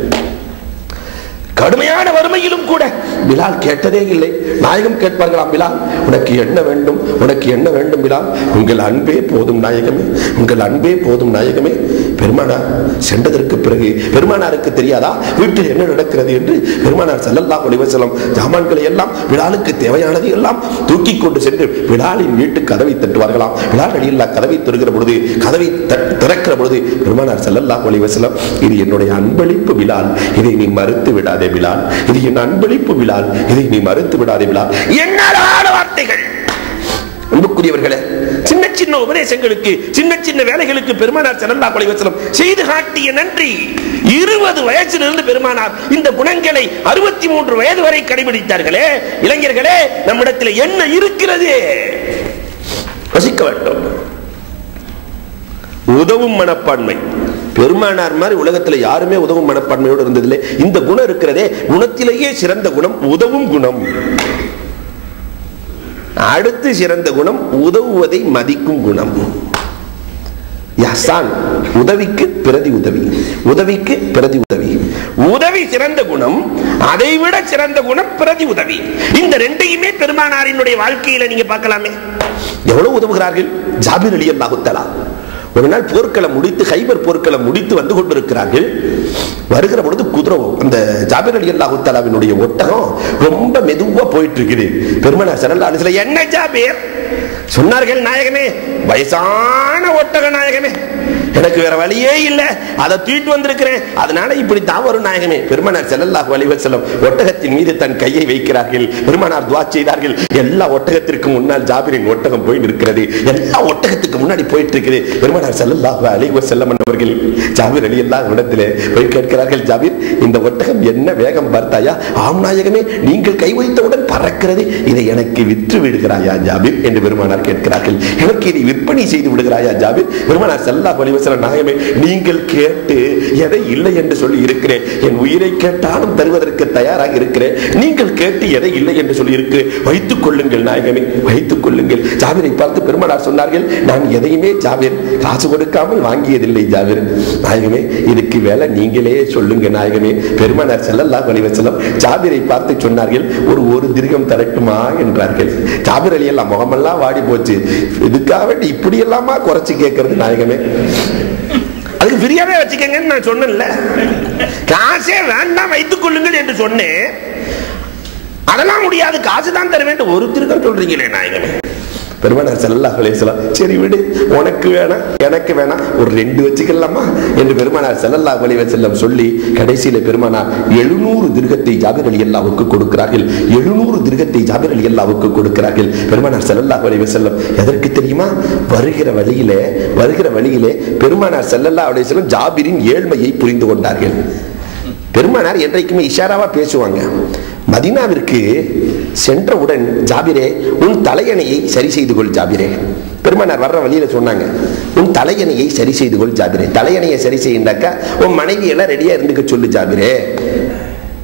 கடுமையான வறுமையிலும் கூட பிலால் கேட்டதே இல்லை. நாயகம் கேட்பார்களாம், பிலால் உனக்கு என்ன வேண்டும், உனக்கு என்ன வேண்டும் பிலால்? உங்கள் அன்பே போதும் நாயகமே, உங்கள் அன்பே போதும் நாயகமே. பெருமானார் சென்றதற்கு பிறகு பெருமானாருக்கு தெரியாதா வீட்டில் என்ன நடக்கிறது என்று? பெருமானார் ஸல்லல்லாஹு அலைஹி வஸல்லம் ஜாமான்களை எல்லாம், பிலாலுக்கு தேவையானதை எல்லாம் தூக்கி கொண்டு சென்று பிலாலின் வீட்டு கதவை தட்டுவார்களாம். பிலால் ரலியல்லாஹு கதவை தருகிற பொழுது, கதவை திறக்கிற பொழுது பெருமானார் ஸல்லல்லாஹு அலைஹி வஸல்லம், இது என்னுடைய அன்பளிப்பு பிலால், இதை நீ மறுத்து விடாதே பிலால், இது என் அன்பளிப்பு பிலால், இதை நீ மறுத்து விடாதே பிலால். என்னடான வார்த்தைகள்! அன்புக்குரியவர்களே, சின்ன சின்ன உபதேசங்களுக்கு, சின்ன சின்ன வேலைகளுக்கு பெருமானார் ஸல்லல்லாஹு அலைஹி வஸல்லம் செய்து காட்டிய நன்றி. 20 வயசிலிருந்து பெருமானார் இந்த குணங்களை 63 வயது வரை கடைபிடித்தார்களே. இளைஞர்களே, நம்மிடத்தில் என்ன இருக்கிறது? யோசிக்க வேண்டும். உதவும் மனப்பான்மை. பெருமானார் மாதிரி உலகத்தில் யாருமே உதவும் மனப்பான்மையோடு இருந்ததில்லை. இந்த குணம் இருக்கிறதே, குணத்திலேயே சிறந்த குணம் உதவும் குணம். அடுத்து சிறந்த குணம் உதவுவதை மதிக்கும் குணம். யஹ்சான், உதவிக்கு பிரதி உதவி, உதவிக்கு பிரதி உதவி. உதவி சிறந்த குணம், அதைவிட சிறந்த குணம் பிரதி உதவி. இந்த ரெண்டையுமே பெருமானாரினுடைய வாழ்க்கையில நீங்க பார்க்கலாமே. எவ்வளவு உதவுகிறார்கள். ஜாபிர் ரலியல்லாஹு தஆலா ஒரு நாள் போர்க்களம் முடித்து, ஹைபர் போர்க்களம் முடித்து வந்து கொண்டிருக்கிறார்கள். வருகிற பொழுது குதிரை, அந்த ஜாபிர் ரலியல்லாஹு தஆலாவினுடைய ஒட்டகம் ரொம்ப மெதுவா போயிட்டு இருக்குது. பெருமானார் ஸல்லல்லாஹு அலைஹி வஸல்லம், என்ன ஜாபிர்? சொன்னார்கள், நாயகமே, வயசான ஒட்டக நாயகமே, எனக்கு வேற வழியே இல்ல, அதை தூக்கிட்டு வந்திருக்கிறேன், அதனால இப்படி தான் வரும் நாயகமே. பெருமானார் ஸல்லல்லாஹு அலைஹி வஸல்லம் ஒட்டகத்தின் மீது தன் கையை வைக்கிறார்கள். பெருமானார் துஆ செய்தார்கள். எல்லா ஒட்டகத்திற்கு முன்னால் ஜாபிரின் ஒட்டகம் போய் நிற்கிறது. எல்லா ஒட்டகத்துக்கு முன்னாடி போயிட்டு இருக்குது. பெருமானார் ஸல்லல்லாஹு அலைஹி வஸல்லம் அவர்கள் ஜாபிர் ரலியல்லாஹு இடத்திலே போய் கேட்கிறார்கள், ஜாபிர், இந்த ஒட்டகம் என்ன வேகம் பார்த்தாயா? ஆம் நாயகமே, நீங்கள் கை வைத்தவுடன் பறக்கிறது, இதை எனக்கு விற்று விடுகிறாயா ஜாபிர் என்று பெருமானார் கேட்கிறார்கள். எனக்கு இதை விற்பனை செய்து விடுகிறாயா ஜாபிர்? பெருமானார் ஸல்லல்லாஹு அலைஹி வஸல்லம், நாயகமே, நீங்கள் கேட்டு எதை இல்லை என்று சொல்லி இருக்கிறேன், என் உயிரை கேட்டாலும் தருவதற்கு தயாராக இருக்கிறேன். நீங்கள் கேட்டு எதை இல்லை என்று சொல்லி இருக்கிறேன், வைத்துக் கொள்ளுங்கள் நாயகமே, வைத்துக் கொள்ளுங்கள். ஜாபிரை பார்த்து பெருமானார் சொன்னார்கள், நான் எதையுமே ஜாபிர் காசு கொடுக்காமல் வாங்கியதில்லை ஜாபிர். நாயகமே, இதுக்கு வேலை நீங்களே சொல்லுங்க நாயகமே. பெருமானார் ஸல்லல்லாஹு அலைஹி வஸல்லம் ஜாபிரை பார்த்து சொன்னார்கள், ஒரு திர்கம் தரட்டுமா என்றார்கள். ஜாபிர் ரலியல்லாஹு முகமெல்லாம் வாடி போச்சு. இதுக்காக வேண்டி இப்படி எல்லாமா குறைச்சு கேட்கறது நாயகமே? அதுக்கு ஃப்ரீயாவே வச்சுக்கங்கன்னு நான் சொன்னேன்ல. காசே வேண்டாம் வைத்துக் கொள்ளுங்கள் என்று சொன்னேன். அதெல்லாம் முடியாது, காசு தான் தர வேண்டும் ஒருத்தருக்கு சொல்றீங்களே நாயகமே. பெருமானார் ஸல்லல்லாஹு அலைஹி வஸல்லம் சரி விடு, உனக்கு வேணாம் எனக்கு வேணாம், ஒரு 2 வச்சுக்கலாமா என்று பெருமானார் ஸல்லல்லாஹு அலைஹி வஸல்லம் சொல்லி கடைசியில பெருமானார் 700 திர்ஹத்தை ஜாபிர் ரலியல்லாஹுவுக்கு கொடுக்கிறார்கள். 700 திர்ஹத்தை ஜாபிர் ரலியல்லாஹுவுக்கு கொடுக்கிறார்கள். பெருமானார் ஸல்லல்லாஹு அலைஹி வஸல்லம் எதற்கு தெரியுமா? வருகிற வழியிலே பெருமானார் ஸல்லல்லாஹு அலைஹி வஸல்லம் ஜாபிரின் ஏழ்மையை புரிந்து கொண்டார்கள். பெருமானார் என்றைக்குமே இஷாராவா பேசுவாங்க. மதீனாவிற்கு சென்றவுடன், ஜாபிரே உன் தலையணையை சரி செய்து கொள் ஜாபிரே. பெருமானார் வர்ற வழியில சொன்னாங்க, உன் தலையணையை சரி செய்து கொள் ஜாபிரே. தலையணையை சரி செய்யுண்டாக்கா உன் மனைவி எல்லாம் ரெடியா இருந்துக்க சொல்லு ஜாபிரே.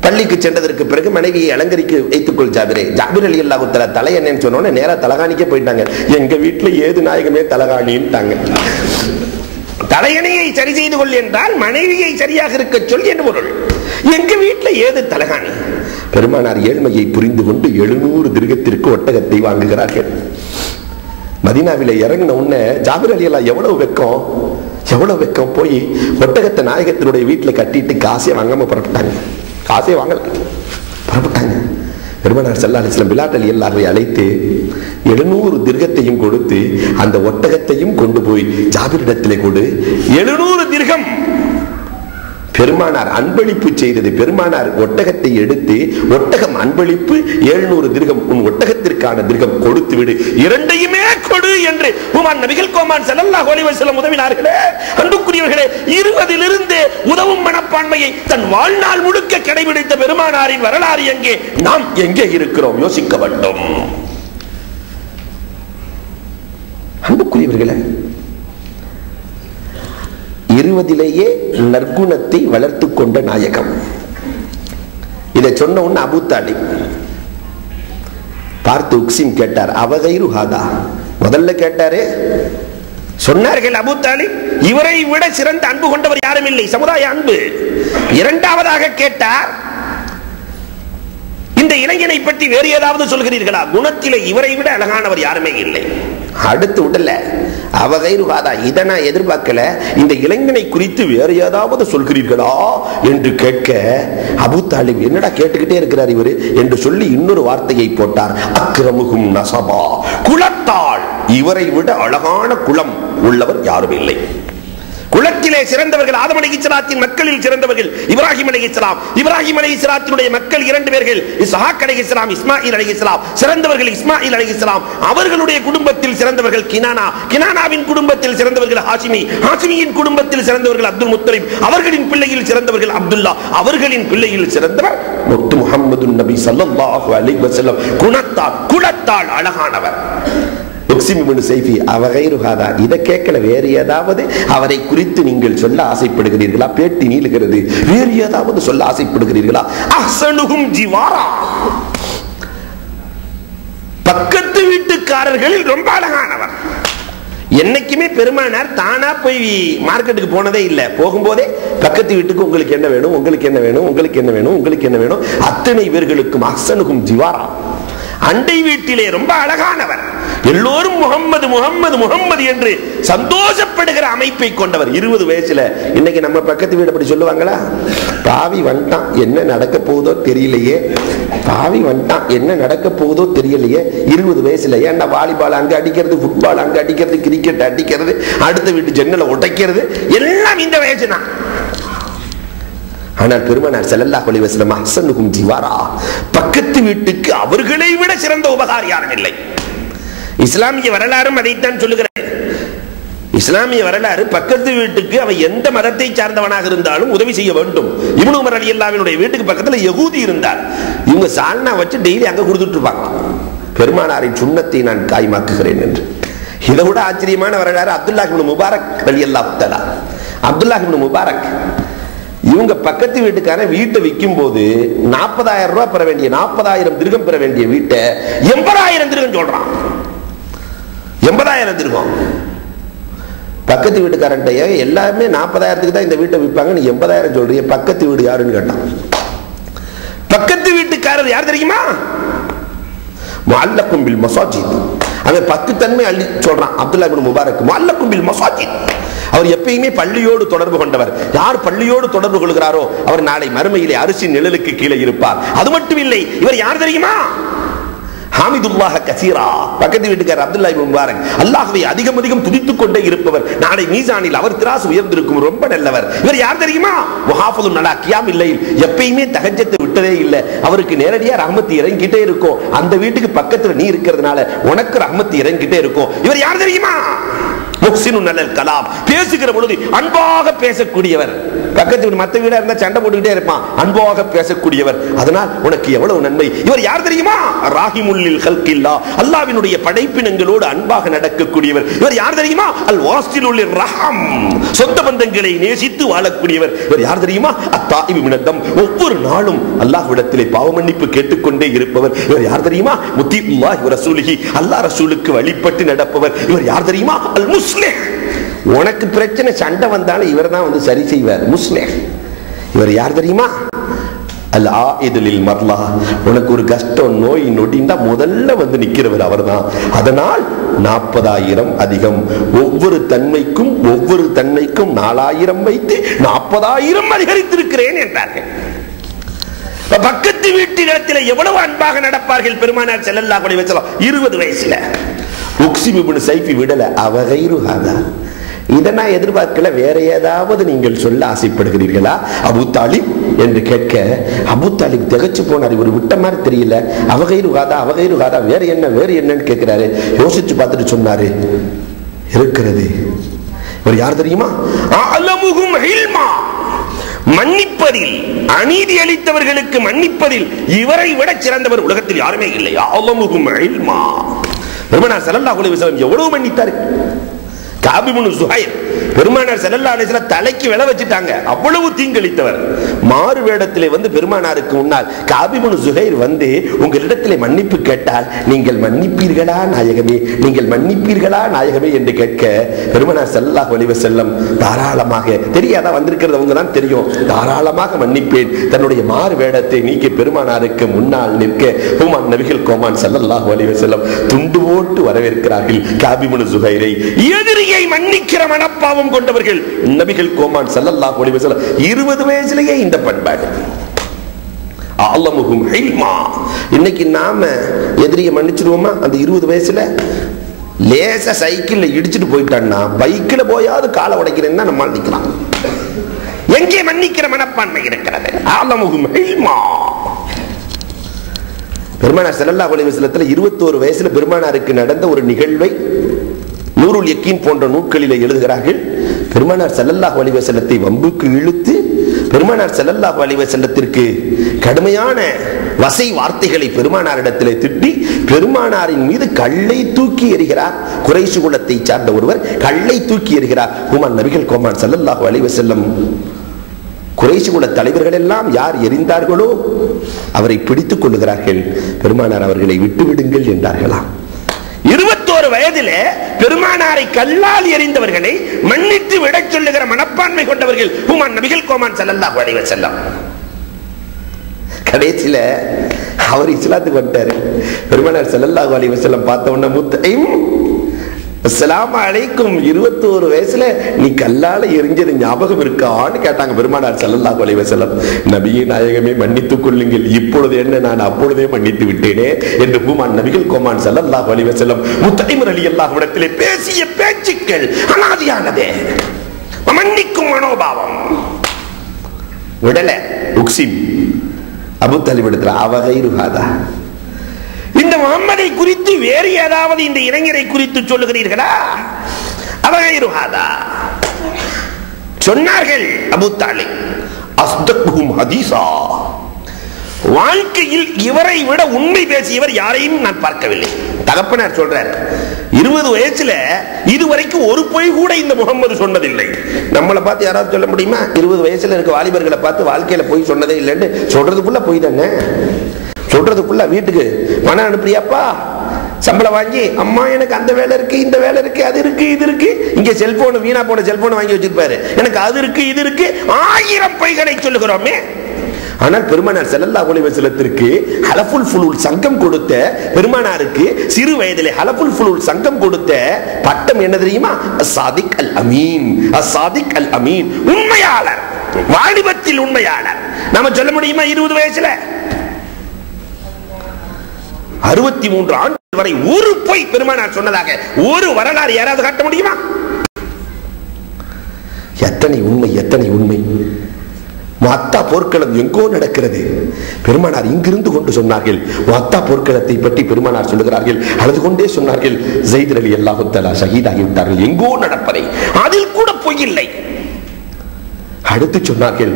பள்ளிக்கு சென்றதற்கு பிறகு மனைவியை அலங்கரிக்க வைத்துக்கொள் ஜாபிரே. ஜாபிர் ரலியல்லாஹு தஆலா தலையணைன்னு சொன்னோன்னே நேரா தலகாணிக்கே போயிட்டாங்க. எங்க வீட்டுல ஏது நாயகமே தலகாணின்ட்டாங்க. தலையணையை சரி செய்து கொள் என்றால் மனைவியை சரியாக இருக்க சொல் என்று பொருள். எங்க வீட்டுல ஏது தலகாணி? பெருமானார் ஏழ்மையை புரிந்து கொண்டு 700 திர்ஹத்திற்கு ஒட்டகத்தை வாங்குகிறார்கள். மதீனாவில இறங்கின உடனே ஜாபிர் ரலியல்லாஹு எவ்வளவு வெக்கம் போய் ஒட்டகத்தை நாயகத்தினுடைய வீட்டுல கட்டிட்டு காசே வாங்காம புறப்பட்டாங்க. பெருமானார் ஸல்லல்லாஹு அலைஹி வஸல்லம் பிலால் ரலியல்லாஹுவை அழைத்து 700 திர்ஹத்தையும் கொடுத்து அந்த ஒட்டகத்தையும் கொண்டு போய் ஜாபிரிடத்திலே கொடு. 700 திர்ஹம் பெருமானார் அன்பளிப்பு செய்தது. பெருமானார் ஒட்டகத்தை எடுத்து, ஒட்டகம் அன்பளிப்பு 700 திர்ஹம் உன் ஒட்டகத்திற்கான திர்ஹம் கொடுத்து விடு, இரண்டையுமே கொடு என்று உமான் நபிகள் கோமான் ஸல்லல்லாஹு அலைஹி வஸல்லம் உதவினார்களே. அன்புக்குரியவர்களே, 20 உதவும் மனப்பான்மையை தன் வாழ்நாள் முழுக்க கடைபிடித்த பெருமானாரின் வரலாறு எங்கே, நாம் எங்கே இருக்கிறோம் யோசிக்க வேண்டும். அன்புக்குரியவர்களே, 20 நற்குணத்தை வளர்த்து கொண்ட நாயகம். இதை சொன்ன உடனே அபூ தாலிப் பார்த்து உக்ஸிம் கேட்டார், அவகைரு ஹாதா. முதல்ல கேட்டாரு, சொன்னார்கள் அபூ தாலிப், இவரை விட சிறந்த அன்பு கொண்டவர் யாரும் இல்லை, சமுதாய அன்பு. இரண்டாவதாக கேட்டார், இந்த இளைஞனை பற்றி வேறு ஏதாவது சொல்கிறீர்களா? குணத்திலே இவரை விட அழகானவர் யாருமே இல்லை. அடுத்து விடல, அவகைருகாதா, இதை நான் எதிர்பார்க்கல, இந்த இளைஞனை குறித்து வேறு ஏதாவது சொல்கிறீர்களா என்று கேட்க, அபூ தாலிப் என்னடா கேட்டுக்கிட்டே இருக்கிறார் இவரு என்று சொல்லி இன்னொரு வார்த்தையை போட்டார், அக்ரமுகும் நஸபா, குலத்தால் இவரை விட அழகான குலம் உள்ளவர் யாரும் இல்லை. குலத்திலே சிறந்தவர்கள் ஆதம் அலைஹிஸ்ஸலாத்தின் மக்களில் சிறந்தவர்கள் இப்ராஹிம் அலைஹிஸ்ஸலாம். இப்ராஹிம் அலைஹிஸ்ஸலாத்தினுடைய மக்கள் 2 பேர்கள், இஸ்ஹாக் அலைஹிஸ்ஸலாம், இஸ்மாயில் அலைஹிஸ்ஸலாம். சிறந்தவர்கள் இஸ்மாயில் அலைஹிஸ்ஸலாம். அவர்களுடைய குடும்பத்தில் சிறந்தவர்கள் கினானா, கினானாவின் குடும்பத்தில் சிறந்தவர்கள் ஹாஷிமி, ஹாஷிமியின் குடும்பத்தில் சிறந்தவர்கள் அப்துல் முத்தலிப், அவர்களின் பிள்ளையில் சிறந்தவர்கள் அப்துல்லா, அவர்களின் பிள்ளையில் சிறந்தவர் முத்து முஹம்மது நபி ஸல்லல்லாஹு அலைஹி வஸல்லம். குலத்தால் அழகானவர். இதை கேட்கல, வேறு ஏதாவது அவரை குறித்து நீங்கள் சொல்ல ஆசைப்படுகிறீர்களா? பேட்டி நீளுகிறது, வேறு ஏதாவது சொல்ல ஆசைப்படுகிறீர்களா? அஹ்ஸனுஹும் ஜிவாரா, பக்கத்து வீட்டுக்காரர்களில் ரொம்ப அழகானவர். என்னைக்குமே பெருமானார் தானா போய் மார்க்கெட்டுக்கு போனதே இல்லை. போகும்போதே பக்கத்து வீட்டுக்கு உங்களுக்கு என்ன வேணும், உங்களுக்கு என்ன வேணும், உங்களுக்கு என்ன வேணும், உங்களுக்கு என்ன வேணும், அத்தனை பேர்களுக்கும் அஹ்ஸனுஹும் ஜிவாரா, அண்டை வீட்டிலே ரொம்ப அழகானவர். எல்லோரும் முகம்மது முகம்மது முகம்மது என்று சந்தோஷப்படுகிற அமைப்பை கொண்டவர். 20 வயசுல. இன்னைக்கு நம்ம பக்கத்து வீடு அப்படி சொல்லுவாங்களா? பாவி வந்துட்டான், என்ன நடக்க போகுதோ தெரியலையே, பாவி வந்துட்டான், என்ன நடக்க போகுதோ தெரியலையே. 20 வயசுல ஏன்னா வாலிபால் அங்க அடிக்கிறது, ஃபுட்பால் அங்க அடிக்கிறது, கிரிக்கெட் அடிக்கிறது, அடுத்த வீட்டு ஜன்னலை உடைக்கிறது, எல்லாம் இந்த வயசு தான். ஆனால் பெருமானார் ஸல்லல்லாஹு அலைஹி வஸல்லம் அஹ்ஸனுஹும் ஜிவாரா, பக்கத்து வீட்டுக்கு அவர்களை விட சிறந்த உபகாரி யாரும் இல்லை. இஸ்லாமிய வரலாறும் அதைத்தான் சொல்லுகிறது. இஸ்லாமிய வரலாறு பக்கத்து வீட்டுக்கு அவன் எந்த மதத்தை சார்ந்தவனாக இருந்தாலும் உதவி செய்ய வேண்டும். இப்னு உமர் ரலியல்லாஹுவினுடைய வீட்டுக்கு பக்கத்துல யகூதி இருந்தார். இவங்க சால்னா வச்சு டெய்லி அங்க கொடுத்துட்டு இருப்பாங்க, பெருமானாரின் சுன்னத்தை நான் காய்மாக்குகிறேன் என்று. இதை விட ஆச்சரியமான வரலாறு அப்துல்லாஹ் இப்னு முபாரக் ரலியல்லாஹு தஆலா. அப்துல்லாஹ் இப்னு முபாரக் இவங்க பக்கத்து வீட்டுக்காரன் வீட்டை விற்கும் போது 40,000 ரூபாய் பெற வேண்டிய, 40,000 திர்ஹம் பெற வேண்டிய வீட்டை 80,000 திர்ஹம் சொல்றான். 80,000 திர்ஹம். பக்கத்து வீட்டுக்காரன் எல்லாமே 40,000க்கு தான் இந்த வீட்டை விற்பாங்க, நீ 80,000 சொல்றீங்க, பக்கத்து வீடு யாருன்னு கேட்டான். பக்கத்து வீட்டுக்காரர் யார் தெரியுமா? முஅல்லக்கும் பில் மசாஜித். அவன் 10 தன்மை அள்ளி சொல்றான். அப்துல்லாஹ் இப்னு முபாரக் முஅல்லக்கும் பில் மசாஜித், அவர் எப்பயுமே பள்ளியோடு தொடர்பு கொண்டவர். யார் பள்ளியோடு தொடர்பு கொள்கிறாரோ அவர் நாளை மறுமையிலே அரிசி நிழலுக்கு கீழே இருப்பார். அது மட்டும் இல்லை, இவர் யார் தெரியுமா? ஹாமிதுல்லாஹ கஸீரா. பக்கத்து வீட்டுக்காரர் அப்துல்லா இப்னு முபாரக் அல்லாஹ்வை அதிகம் அதிகம் துதித்துக் கொண்டே இருப்பவர். நாளை மீசானில் அவர் திராசு உயர்ந்திருக்கும், ரொம்ப நல்லவர். இவர் யார் தெரியுமா? முஹாஃபிதுன் அலா கியாமில் லைல். எப்பயுமே தஹஜ்ஜத்தை விட்டதே இல்லை. அவருக்கு நேரடியா ரஹ்மத் இறங்கிட்டே இருக்கும். அந்த வீட்டுக்கு பக்கத்துல நீ இருக்கிறதுனால உனக்கு ரஹ்மத் இறங்கிட்டே இருக்கும். இவர் யார் தெரியுமா? முஹ்சினுன் அலல் கலாம். பேசுகிற பொழுது அன்பாக பேசக்கூடியவர். பக்கத்து மத்த வீடா இருந்தா சண்டை போட்டுக்கிட்டே இருப்பான், அன்பாக பேசக்கூடியவர். அதனால் உனக்கு எவ்வளவு நன்மை. இவர் யார் தெரியுமா? ராஹிமுல் கல்கில்லா. அல்லாஹ்வினுடைய படைப்பினங்களோடு அன்பாக நடக்கக்கூடியவர். இவர் யார் தெரியுமா? அல் வாஸிலுல் ரஹம். சொந்த பந்தங்களை நேசித்து வாழக்கூடியவர். இவர் யார் தெரியுமா? அத்தாயிபு மினத்தம். ஒவ்வொரு நாளும் அல்லாஹ்விடத்திலே பாவ மன்னிப்பு கேட்டுக்கொண்டே இருப்பவர். இவர் யார் தெரியுமா? முத்தீஉல்லாஹி வ ரசூலிஹி. அல்லாஹ் ரசூலுக்கு வழிபட்டு நடப்பவர். இவர் யார் தெரியுமா? அல் முஸ்லிம். உனக்கு பிரச்சனை சண்டை வந்தாலும் இவர் தான் வந்து சரி செய்வார். முஸ்லிம். இவர் யார் தெரியுமா? அல் ஆயிதுலில் மர்லா. உனக்கு ஒரு கஷ்டம் நோய் நொடிந்தா முதல்ல வந்து நிக்கிறவர் அவர்தான். அதனால் 40,000 அதிகம். ஒவ்வொரு தன்மைக்கும் 4000 வைத்து 40,000 அதிகரித்திருக்கிறேன் என்றார்கள். பக்கத்து வீட்டில் எவ்வளவு அன்பாக நடப்பார்கள் பெருமானார் ஸல்லல்லாஹு அலைஹி வஸல்லம். 20 வயசுல உக்ஸிம் இப்னு ஸைஃபி விடல. அவகைரு ஹதா. இதை நான் எதிர்பார்க்கல. வேற ஏதாவது நீங்கள் சொல்ல ஆசைப்படுகிறீர்களா அபூ தாலிப் என்று கேட்க, அபூ தாலிப் திகைச்சு போனார். இவர் விட்ட மாதிரி தெரியல. அவகைரு ஹதா வேற என்னன்னு கேட்கிறாரு. யோசிச்சு பார்த்துட்டு சொன்னாரு, இருக்கிறது. இவர் யார் தெரியுமா? அலமுஹும் இல்மா. மன்னிப்பதில், அநீதி அளித்தவர்களுக்கு மன்னிப்பதில் இவரை விட சிறந்தவர் உலகத்தில் யாருமே இல்லை. அலமுஹும் இல்மா. பெருமானார் ஸல்லல்லாஹு அலைஹி வஸல்லம் எவ்வளவு மன்னித்தார். கஅப் இப்னு ஸுஹைர் பெருமானார் ஸல்லல்லாஹு அலைஹி வஸல்லம் தலைக்கு விழ வச்சிட்டாங்க. அவ்வளவு தீங்களித்தவர். மாறு வேடத்திலே வந்து பெருமானாருக்கு முன்னால் கஅப் இப்னு ஸுஹைர் வந்து உங்களிடத்திலே மன்னிப்பு கேட்டால் நீங்கள் மன்னிப்பீர்களா நாயகமே, நீங்கள் மன்னிப்பீர்களா நாயகமே என்று கேட்க, பெருமானார் ஸல்லல்லாஹு அலைஹி வஸல்லம் தாராளமாக, தெரியாதா வந்திருக்கிறது அவங்க தான் தெரியும், தாராளமாக மன்னிப்பேன். தன்னுடைய மாறு வேடத்தை நீக்கி பெருமானாருக்கு முன்னால் நிற்க ஹுமான் நபிகள் கோமான் ஸல்லல்லாஹு அலைஹி வஸல்லம் துண்டு போட்டு வரவேற்கிறார்கள் கஅப் இப்னு ஸுஹைரை. எதிரியை மன்னிக்கிற மனப்பாவம் கொண்டவர்கள் நபிகள் கோமான் ஸல்லல்லாஹு அலைஹி வஸல்லம். 20 வயசுலயே இந்த பண்பாடு. அலமுஹும் இல்மா. இன்னைக்கு நாம எதிரியை மன்னிச்சிருவோமா? அந்த 20 வயசுல லேசா சைக்கிள்ல இடிச்சிட்டு போயிட்டான்னா பைக்கில் போயாவது காலை உடைக்கிறேன்னா நம்மால் நிக்கலாம். எங்கே மன்னிக்கிற மனப்பான்மை இருக்கிறது? அலமுஹும் இல்மா. பெருமானார் ஸல்லல்லாஹு அலைஹி வஸல்லத்துல 21 வயசுல பெருமானாருக்கு நடந்த ஒரு நிகழ்வை நூருல் யக்கீன் போன்ற நூல்களிலே எழுதுகிறார்கள். பெருமானார் ஸல்லல்லாஹு அலைஹி வஸல்லத்தை வம்புக்கு இழுத்து பெருமானார் ஸல்லல்லாஹு அலைஹி வஸல்லத்திற்கு கடுமையான வசை வார்த்தைகளை பெருமானாரிடத்திலே திட்டி பெருமானாரின் மீது கல்லை தூக்கி எறிகிறார். குறைஷ் குலத்தை சார்ந்த ஒருவர் கல்லை தூக்கி எறிகிறார். ஹுமான் நபிகள் கோமான் ஸல்லல்லாஹு அலைஹி வஸல்லம் குறைஷ் குல தலைவர்கள் எல்லாம் யார் எறிந்தார்களோ அவரை பிடித்துக் கொள்ளுகிறார்கள். பெருமானார் அவர்களை விட்டு விடுங்கள் என்றார்களாம். 21 வயதில பெருமானாரை கல்லால் எறிந்தவர்களை மன்னித்து விட சொல்லுகிற மனப்பான்மை கொண்டவர்கள் ஹுமான் நபிகள் கோமான் ஸல்லல்லாஹு அலைஹி வஸல்லம். கடைசியில அவர் இஸ்லாத்துக்கு வந்துட்டாரு. பெருமானார் ஸல்லல்லாஹு அலைஹி வஸல்லம் பார்த்த உடனே முத்தைம் அஸ்ஸலாமு அலைக்கும் 21 வயசுல நீ கல்லால எரிஞ்சது ஞாபகம் இருக்கான்னு கேட்டாங்க பெருமானார் ஸல்லல்லாஹு அலைஹி வஸல்லம். நபியே நாயகமே மன்னித்துக் கொள்ளுங்கள், இப்பொழுது என்ன நான் அப்பொழுதே மன்னித்து விட்டேனே என்று ஹுமான் நபிகள் கோமான் ஸல்லல்லாஹு அலைஹி வஸல்லம் முத்தைம் ரலியல்லாஹு அன்ஹு பேசிய பேச்சுக்கள் அனாதியானதே. மன்னிக்கும் மனோபாவம் விடல. உக்ஸிம் அபூ தாலிப் இடத்துல அவகைரு ஹதா. இந்த முஹம்மதை குறித்து வேறு ஏதாவது இந்த இளைஞரை குறித்து சொல்லுகிறீர்களா? அவகைரு ஹதா சொன்னார்கள் அபூ தாலிப். அஸ்தக்ஹும் ஹதீஸா. வாழ்க்கையில் இவரை விட உண்மை பேசியவர் யாரையும் நான் பார்க்கவில்லை. தகப்பனார் சொல்றார், 20 வயசுல இதுவரைக்கும் ஒரு பொய் கூட இந்த முகம்மது சொன்னதில்லை. நம்மளை பார்த்து யாராவது சொல்ல முடியுமா? 20 வயசுல இருக்க வாலிபர்களை பார்த்து வாழ்க்கையில பொய் சொன்னதே இல்லைன்னு சொல்றதுக்குள்ள பொய் தானே. சொல்றதுக்குள்ள வீட்டுக்கு பணம் அனுப்புறியாப்பா, சம்பளம் வாங்கி அம்மா எனக்கு அந்த வேலை இருக்கு, இந்த வேலை இருக்கு, அது இருக்கு, இது இருக்கு. இங்க செல்போன் வீணா போன செல்போன் வாங்கி வச்சிருப்பாரு, எனக்கு அது இருக்கு, இது இருக்கு. 1000 பொய்களை சொல்லுகிறோமே. ஆனால் பெருமானார் ஸல்லல்லாஹு அலைஹி வஸல்லத்திற்கு ஹலஃபுல் ஃபுலூல் சங்கம் கொடுத்த பெருமானாருக்கு சிறு வயதிலே ஹலஃபுல் ஃபுலூல் சங்கம் கொடுத்த பட்டம் என்ன தெரியுமா? அஸ்ஸாதிக் அல் அமீன். அஸ்ஸாதிக் அல் அமீன், உண்மையாளர், வாலிபத்தில் உண்மையாளர். நாம சொல்ல முடியுமா 20 வயசுல? 63 ஆண்டுகள் வரை ஒரு பொய் பெருமானார் சொன்னதாக ஒரு வரலாறு யாராவது காட்ட முடியுமா? எத்தனை உண்மை, எத்தனை உண்மை. மத்தா போர்க்களம் எங்கோ நடக்கிறது. பெருமானார் இங்கிருந்து கொண்டு சொன்னார்கள். மத்தா போர்க்களத்தை பற்றி பெருமானார் சொல்லுகிறார்கள், அழுது கொண்டே சொன்னார்கள், ஸைத் ரலியல்லாஹு தஆலா ஷஹீதாகிவிட்டார்கள், எங்கோ நடப்பதை. அதில் கூட பொய் இல்லை. அடுத்து சொன்னார்கள்,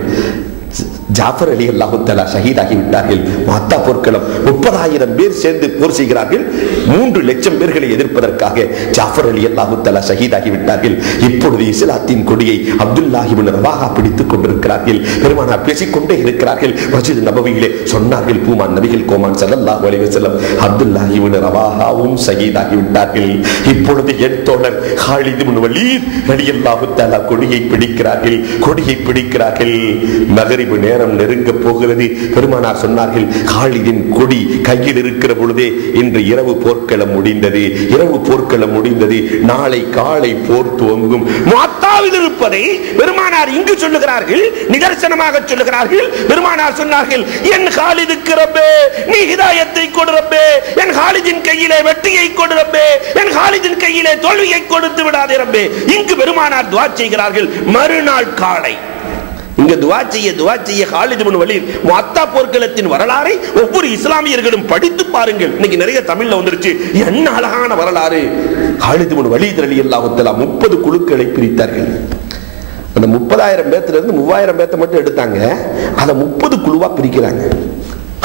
ஜாஃபர் ரலியல்லாஹு தஆலா ஷஹீதாகிவிட்டார்கள். மத்தா போர்க்களம் 30,000 பேர் சேர்ந்து போர் செய்கிறார்கள். 3 லட்சம் பேர்களை எதிர்ப்பதற்காக ஜாஃபர் ரலியல்லாஹு தஆலா ஷஹீதாகிவிட்டார்கள். இப்பொழுது இஸ்லாத்தின் கொடியை அப்துல்லாஹ் இப்னு ரவாஹா பிடித்துக் கொண்டிருக்கிறார்கள். பெருமானார் பேசிக்கொண்டே இருக்கிறார்கள். மஸ்ஜித் நபவியிலே சொன்னார்கள், பூமான் நபிகள் கோமான் ஸல்லல்லாஹு அலைஹி வஸல்லம், அப்துல்லாஹ் இப்னு ரவாஹாவும் ஷஹீதாகிவிட்டார்கள். இப்பொழுது என் தோழர் காலித் இப்னு வலீத் ரலியல்லாஹு தஆலா கொடியை பிடிக்கிறார்கள். கொடியை பிடிக்கிறார்கள். மகரிப் நேரம் நெருங்க போகிறது. பெருமானார் சொன்னார்கள், காலிதின் கொடி கையில் இருக்கிற பொழுதே இன்று இரவு போர்க்களம் முடிந்தது. இரவு போர்க்களம் முடிந்தது. நாளை காலை போர் துவங்கும். மத்தாவில் இருப்பதை பெருமானார் இங்கு சொல்லுகிறார்கள், நிதர்சனமாக சொல்லுகிறார்கள். பெருமானார் சொன்னார்கள், என் காலிதுக்கு ரப்பே நீ ஹிதாயத்தை கொடு ரப்பே, என் காலிதின் கையிலே வெற்றியை கொடு ரப்பே, என் காலிதின் கையிலே தோல்வியை கொடுத்து விடாதே ரப்பே. இங்கு பெருமானார் துஆ செய்கிறார்கள். மறுநாள் காலை இங்க துஆ செய்ய காலித் இப்னு வலீத் மத்தா போர்க்களத்தின் வரலாறை ஒவ்வொரு இஸ்லாமியர்களும் படித்து பாருங்கள். இன்னைக்கு நிறைய தமிழ்ல வந்துருச்சு. என்ன அழகான வரலாறு. காலித் இப்னு வலீத் ரலியல்லாஹு தஆலா 30 குழுக்களை பிரித்தார்கள். அந்த 30,000 பேர்த்துல இருந்து 3,000 பேர்த்த மட்டும் எடுத்தாங்க. அதை 30 குழுவா பிரிக்கிறாங்க.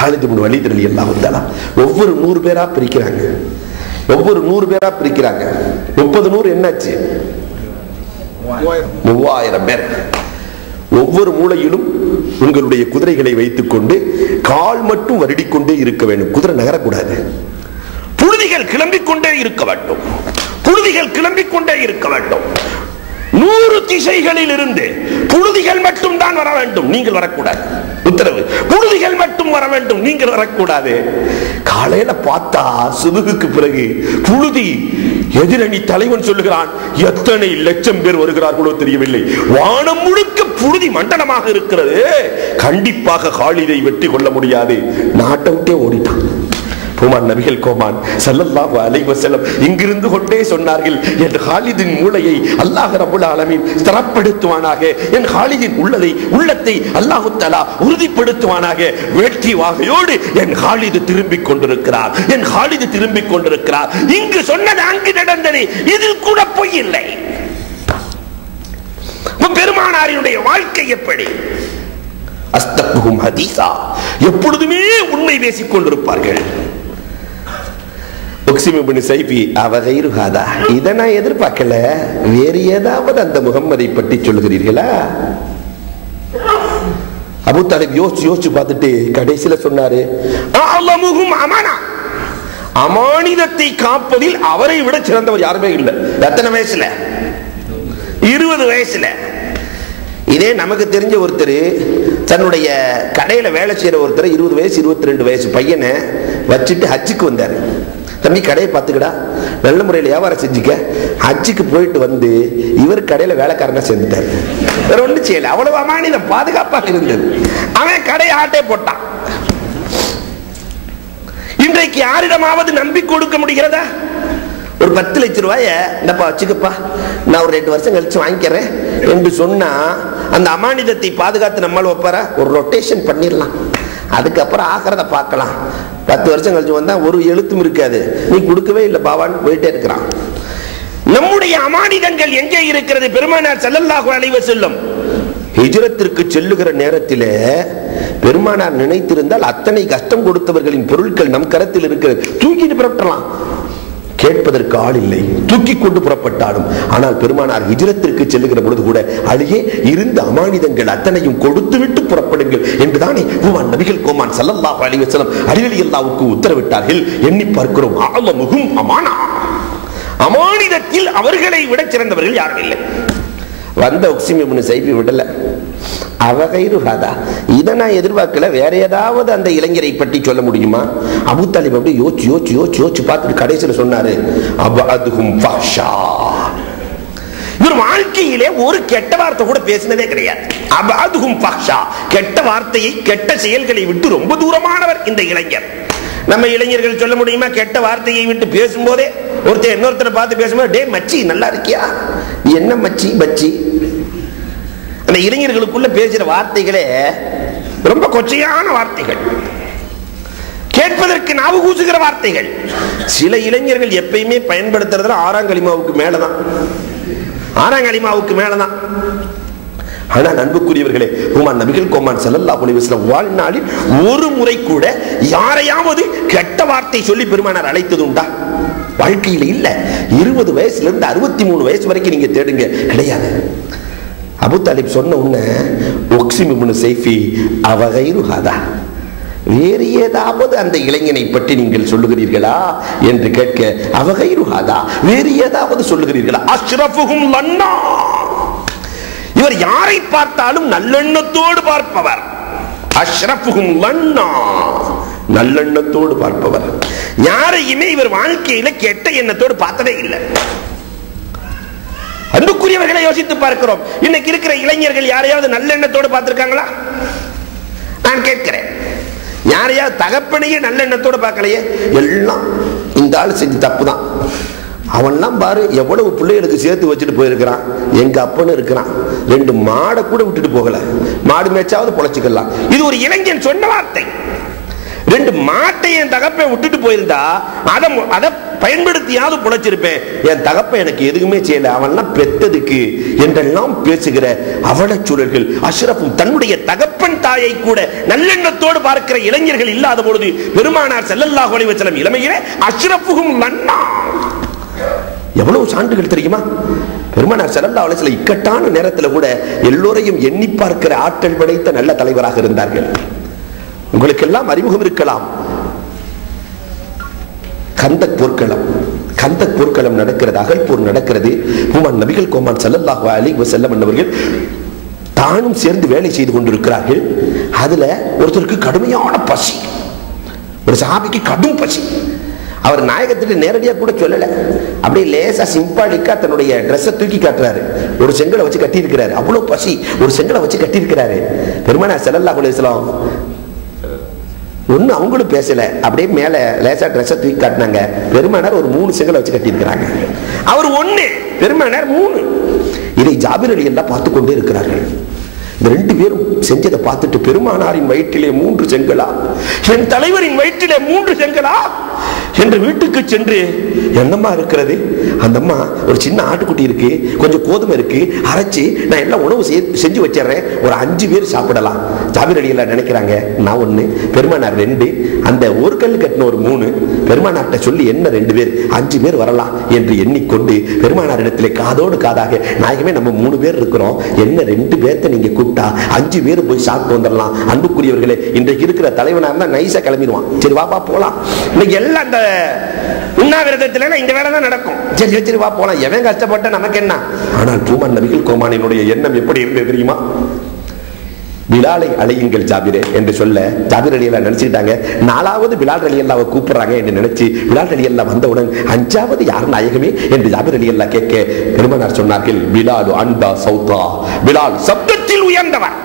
காலித் இப்னு வலீத் ரலியல்லாஹு தஆலா ஒவ்வொரு 100 பேரா பிரிக்கிறாங்க. ஒவ்வொரு 100 பேரா பிரிக்கிறாங்க. 30 100 என்னாச்சு? 3,000 பேர். ஒவ்வொரு மூலையிலும் உங்களுடைய குதிரைகளை வைத்துக் கொண்டு கால் மட்டும் வருடிக்கொண்டே இருக்க வேண்டும். குதிரை நகரக்கூடாது. புழுதிகள் கிளம்பிக் கொண்டே இருக்க வேண்டும். புழுதிகள் கிளம்பிக் கொண்டே இருக்க வேண்டும். 100 திசைகளில் இருந்து புழுதிகள் மட்டும் தான் வர வேண்டும், நீங்கள் வரக்கூடாது. உத்தரவு, புழுதிகள் மட்டும் வர வேண்டும், நீங்கள் வரக்கூடாது. காலையில பார்த்தா சுபுகுக்கு பிறகு புழுதி. எதிரணி தலைவன் சொல்லுகிறான், எத்தனை லட்சம் பேர் வருகிறார்களோ தெரியவில்லை, வானம் முழுக்க புழுதி மண்டலமாக இருக்கிறது, கண்டிப்பாக காலிதை வெற்றி கொள்ள முடியாது. நாட்டை விட்டே ஓடிட்டான். பூமான் நபிகள் கோமான் ஸல்லல்லாஹு அலைஹி வஸல்லம் இங்கிருந்து கொண்டே சொன்னார்கள், என் காலிதின் மூளையை அல்லாஹ் ரப்பல் ஆலமீன் ஸ்திரப்படுத்துவானாக, என் காலிதின் உள்ளத்தை அல்லாஹ் தஆலா உறுதிப்படுத்துவானாக. வெற்றி வாகையோடு என் காலிது திரும்பிக் கொண்டிருக்கிறார், என் காலிது திரும்பிக் கொண்டிருக்கிறார். இங்கு சொன்னது அங்கு நடந்தது. இதில் கூட பொய் இல்லை. பெருமானாரினுடைய வாழ்க்கை எப்படி? அஸ்தகுஹும் ஹதீஸா, எப்பொழுதுமே உண்மை பேசிக் கொண்டிருப்பார்கள். இதை நான் எதிர்பார்க்கல. வேறு ஏதாவது அந்த முகம்மதை பற்றி சொல்லுகிறீர்களா? அபூ தாலிப் யோசிச்சு பார்த்துட்டு கடைசியில சொன்னாரு, அமானிதத்தை காப்பதில் அவரை விட சிறந்தவர் யாருமே இல்லை. எத்தனை வயசுல? 20 வயசுல. இதே நமக்கு தெரிஞ்ச ஒருத்தர் தன்னுடைய கடையில வேலை செய்யற ஒருத்தர் 20 வயசு 22 வயசு பையனை வச்சுட்டு ஹஜ்ஜுக்கு வந்தாரு. தம்பி கடையை பார்த்துக்கடா, நல்ல முறையில் வியாபாரம் செஞ்சுக்க. ஹஜ்ஜுக்கு போயிட்டு வந்து இவர் கடையில வேலைக்காரனா சேர்ந்துட்டாரு. வேற ஒன்றும் செய்யல. அவ்வளவு அமானிதம் பாதுகாப்பாக இருந்தது. அவன் கடையை ஆட்டே போட்டான். இன்றைக்கு யாரிடமாவது நம்பி கொடுக்க முடிகிறதா? ஒரு 10 லட்சம் ரூபாய இந்தப்பா வச்சுக்கப்பா, நான் ஒரு 2 வருஷம் கழிச்சு வாங்கிக்கிறேன் என்று சொன்னா அந்த அமானிதத்தை பாதுகாத்து நம்மால் வைப்பாரா? ஒரு ரொட்டேஷன் பண்ணிடலாம், அதுக்கப்புறம் ஆகிறத பார்க்கலாம். 10 வருஷம் கழிச்சு வந்தா ஒரு எழுத்தும் இருக்காது, நீ கொடுக்கவே இல்லை பாவான்னு போயிட்டே இருக்கிறான். நம்முடைய அமானிதங்கள் எங்கே இருக்கிறது? பெருமானார் ஸல்லல்லாஹு அலைஹி வஸல்லம் ஹிஜ்ரத்திற்கு செல்லுகிற நேரத்தில் பெருமானார் நினைத்திருந்தால் அத்தனை கஷ்டம் கொடுத்தவர்களின் பொருட்கள் நம் கரத்தில் இருக்கிறது, தூக்கிட்டு புறப்படலாம். கேட்பதற்கு ஆள் இல்லை, தூக்கி கொண்டு புறப்பட்டாலும். ஆனால் பெருமானார் ஹிஜ்ரத்திற்கு செல்லுகிற பொழுது கூட அழியே இருந்த அமானிதங்கள் அத்தனையும் கொடுத்து விட்டு புறப்படுங்கள் என்றுதானே பூமான் நபிகள் கோமான் ஸல்லல்லாஹு அலைஹி வஸல்லம் அலி ரலியல்லாஹுக்கு உத்தரவிட்டார்கள். எண்ணி பார்க்கிறோம், அமானா, அமானிதத்தில் அவர்களை விட சிறந்தவர்கள் யாரும் இல்லை. வந்த உக்ஸிம் இப்னு ஸைஃபி விடல. அவகைருஹாதா, இதை நான் எதிர்பார்க்கல, வேற ஏதாவது அந்த இளைஞரை பற்றி சொல்ல முடியுமா? அபூ தாலிப் அப்படியே யோசிச்சு யோசிச்சு யோசிச்சு யோசிச்சு பார்த்துட்டு கடைசியில் சொன்னாரு, அபஅதுஹும் ஃபஹ்ஷா. இவர் வாழ்க்கையிலே ஒரு கெட்ட வார்த்தை கூட பேசினதே கிடையாது. அபஅதுஹும் ஃபஹ்ஷா, கெட்ட வார்த்தையை கெட்ட செயல்களை விட்டு ரொம்ப தூரமானவர் இந்த இளைஞர். நம்ம இளைஞர்கள் சொல்ல முடியுமா? கெட்ட வார்த்தையை விட்டு பேசும்போதே ஒருத்தர் இன்னொருத்தரை பார்த்து பேசும்போது, டே மச்சி நல்லா இருக்கியா, என்ன மச்சி பச்சி. அந்த இளைஞர்களுக்குள்ள பேசுற வார்த்தைகளே ரொம்ப கொச்சையான வார்த்தைகள், கேட்பதற்கு நாவு கூசுகிற வார்த்தைகள். சில இளைஞர்கள் எப்பயுமே பயன்படுத்துறதுல ஆறாம் கலிமாவுக்கு மேலதான், ஆறாம் கலிமாவுக்கு மேலதான். ஆனால் அன்புக்குரியவர்களே, உமான் நபிகள் கோமான் ஸல்லல்லாஹு அலைஹி வஸல்லம் வாழ்நாளில் ஒரு முறை கூட யாரையாவது கெட்ட வார்த்தை சொல்லி பெருமானார் அழைத்தது உண்டா? வாழ்க்கையில் இல்ல. 20 வயசுல இருந்து 63 வயசு வரைக்கும் நீங்க தேடுங்க, கிடையாது. அபூ தாலிப் சொன்ன உடனே உக்ஸிம் இப்னு ஸைஃபி அவகைருஹாதா, வேறு ஏதாவது அந்த இளைஞனை பற்றி நீங்கள் சொல்லுகிறீர்களா என்று கேட்க, அவகைருஹாதா, வேறு ஏதாவது சொல்லுகிறீர்களா? அஷ்ரஃபுஹும் லன்னா, இவர் யாரை பார்த்தாலும் நல்லெண்ணத்தோடு பார்ப்பவர். அஷ்ரஃபுஹும் லன்னா, நல்லெண்ணத்தோடு பார்ப்பவர். யாரையுமே இவர் வாழ்க்கையில கெட்ட எண்ணத்தோடு பார்த்ததே இல்லை. அன்புக்குரியவர்களை யோசித்து பார்க்கிறோம். இன்னைக்கு இருக்கிற இளைஞர்கள் யாரையாவது நல்லெண்ணத்தோடு பார்த்திருக்காங்களா? நான் கேட்கிறேன், யாரையாவது தகப்பனையே நல்லெண்ணத்தோடு பார்க்கலையே. எல்லாம் இந்த ஆள் செஞ்சு தப்பு தான். அவன்லாம் பாரு எவ்வளவு பிள்ளைகளுக்கு சேர்த்து வச்சுட்டு போயிருக்கிறான். எங்க அப்பன்னு இருக்கிறான், 2 மாடை கூட விட்டுட்டு போகல, மாடு மேய்ச்சாவது பொழைச்சிக்கலாம். இது ஒரு இளைஞன் சொன்ன வார்த்தை. 2 மாட்டை என் தகப்பை விட்டுட்டு போயிருந்தா அதை பயன்படுத்தியாவது பொழைச்சிருப்பேன். என் தகப்பை எனக்கு எதுவுமே செய்யல, அவன்லாம் பெத்ததுக்கு என்றெல்லாம் பேசுகிற அவலச்சூழல்கள். அஷ்ரஃபும் தன்னுடைய தகப்பன் தாயை கூட நல்லெண்ணத்தோடு பார்க்கிற இளைஞர்கள் இல்லாத பொழுது பெருமானார் ஸல்லல்லாஹு அலைஹி வஸல்லம் இளமையிலே அஷ்ரஃபுஹும் லன்னா, எவ்வளவு சான்றுகள் தெரியுமா? பெருமானார் ஸல்லல்லாஹு அலைஹி வஸல்லம் இக்கட்டான நேரத்தில் கூட எல்லோரையும் எண்ணி பார்க்கிற ஆற்றல் படைத்த நல்ல தலைவராக இருந்தார்கள். உங்களுக்கு எல்லாம் அறிமுகம் இருக்கலாம். கந்தக் போர்க்களம், கந்தக் போர்க்களம் நடக்கிறது, அகழ்போர் நடக்கிறது. உமான் நபிகள் கோமான் ஸல்லல்லாஹு அலைஹி வஸல்லம் அவர்கள் தானும் சேர்ந்து வேலை செய்து கொண்டிருக்கிறார்கள். அதுல ஒருத்தருக்கு கடுமையான பசி, ஒரு சஹாபிக்கு கடும் பசி. அவர் நாயகத்திட்ட நேரடியாக கூட சொல்லல, அப்படியே லேசா சிம்பாலிக்கா தன்னுடைய ட்ரெஸ்ஸை தூக்கி காட்டுறாரு. ஒரு செங்கலை வச்சு கட்டி இருக்கிறாரு, அவ்வளவு பசி, ஒரு செங்கலை வச்சு கட்டி இருக்கிறாரு. பெருமானார் ஸல்லல்லாஹு அலைஹி வஸல்லம் ஒன்னு அவங்களும் பேசல, அப்படியே மேல லேசா ட்ரெஸ்ஸை தூக்கி காட்டினாங்க. பெருமானார் ஒரு 3 செங்கலை வச்சு கட்டி இருக்கிறாங்க. அவர் 1, பெருமானார் 3. இதை ஜாபிர் ரலியல்லாஹு பார்த்து கொண்டே இருக்கிறார்கள். இந்த 2 பேரும் செஞ்சதை பார்த்துட்டு, பெருமானாரின் வயிற்றிலே 3 செங்கலா, என் தலைவரின் வயிற்றிலே 3 செங்கலா என்று வீட்டுக்கு சென்று, என்னம்மா இருக்கிறது? அந்த அம்மா, ஒரு சின்ன ஆட்டுக்குட்டி இருக்கு, கொஞ்சம் கோதுமை இருக்கு, அரைச்சி நான் எல்லாம் உணவு செஞ்சு வச்சிடறேன், ஒரு 5 பேர் சாப்பிடலாம். ஜாபிர் ரலியல்லாஹு நினைக்கிறாங்க, நான் 1, பெருமானார் 2, அந்த ஒரு கல் கட்டின ஒரு 3, பெருமானார்ட்ட சொல்லி என்ன 2 பேர் 5 பேர் வரலாம் என்று எண்ணிக்கொண்டு பெருமானார் இடத்திலே காதோடு காதாக, நாயகமே நம்ம 3 பேர் இருக்கிறோம், என்ன 2 பேர்த்த நீங்க கூப்பிட்டா 5 பேர் போய் சாப்பிட்டு வந்துடலாம். அன்புக்குரியவர்களே, இன்றைக்கு இருக்கிற தலைவனா இருந்தா நைசா கிளம்பிடுவான், சரி வாப்பா போலாம். இன்னைக்கு எல்லாம் அந்த உண்ணாவிரதத்துல இந்த வேலை தான் நடக்கும், சரி சரி வா போலாம், எவன் கஷ்டப்பட்ட நமக்கு என்ன. ஆனால் பூமன் நபிகள் கோமானினுடைய எண்ணம் எப்படி இருந்தது தெரியுமா? பிலாலை அழையுங்கள் ஜாபிரே என்று சொல்ல, ஜாபிர் ரலியல்லாஹு நினைச்சுட்டாங்க 4வது பிலால் ரலியல்லாஹு கூப்பிடுறாங்க என்று நினைச்சு, பிலால் ரலியல்லாஹு வந்தவுடன் 5வது யார் நாயகமே என்று ஜாபிர் ரலியல்லாஹு கேட்க, பெருமானார் சொன்னார்கள், பிலால் அண்டா சௌதா, பிலால் சப்தத்தில் உயர்ந்தவர்,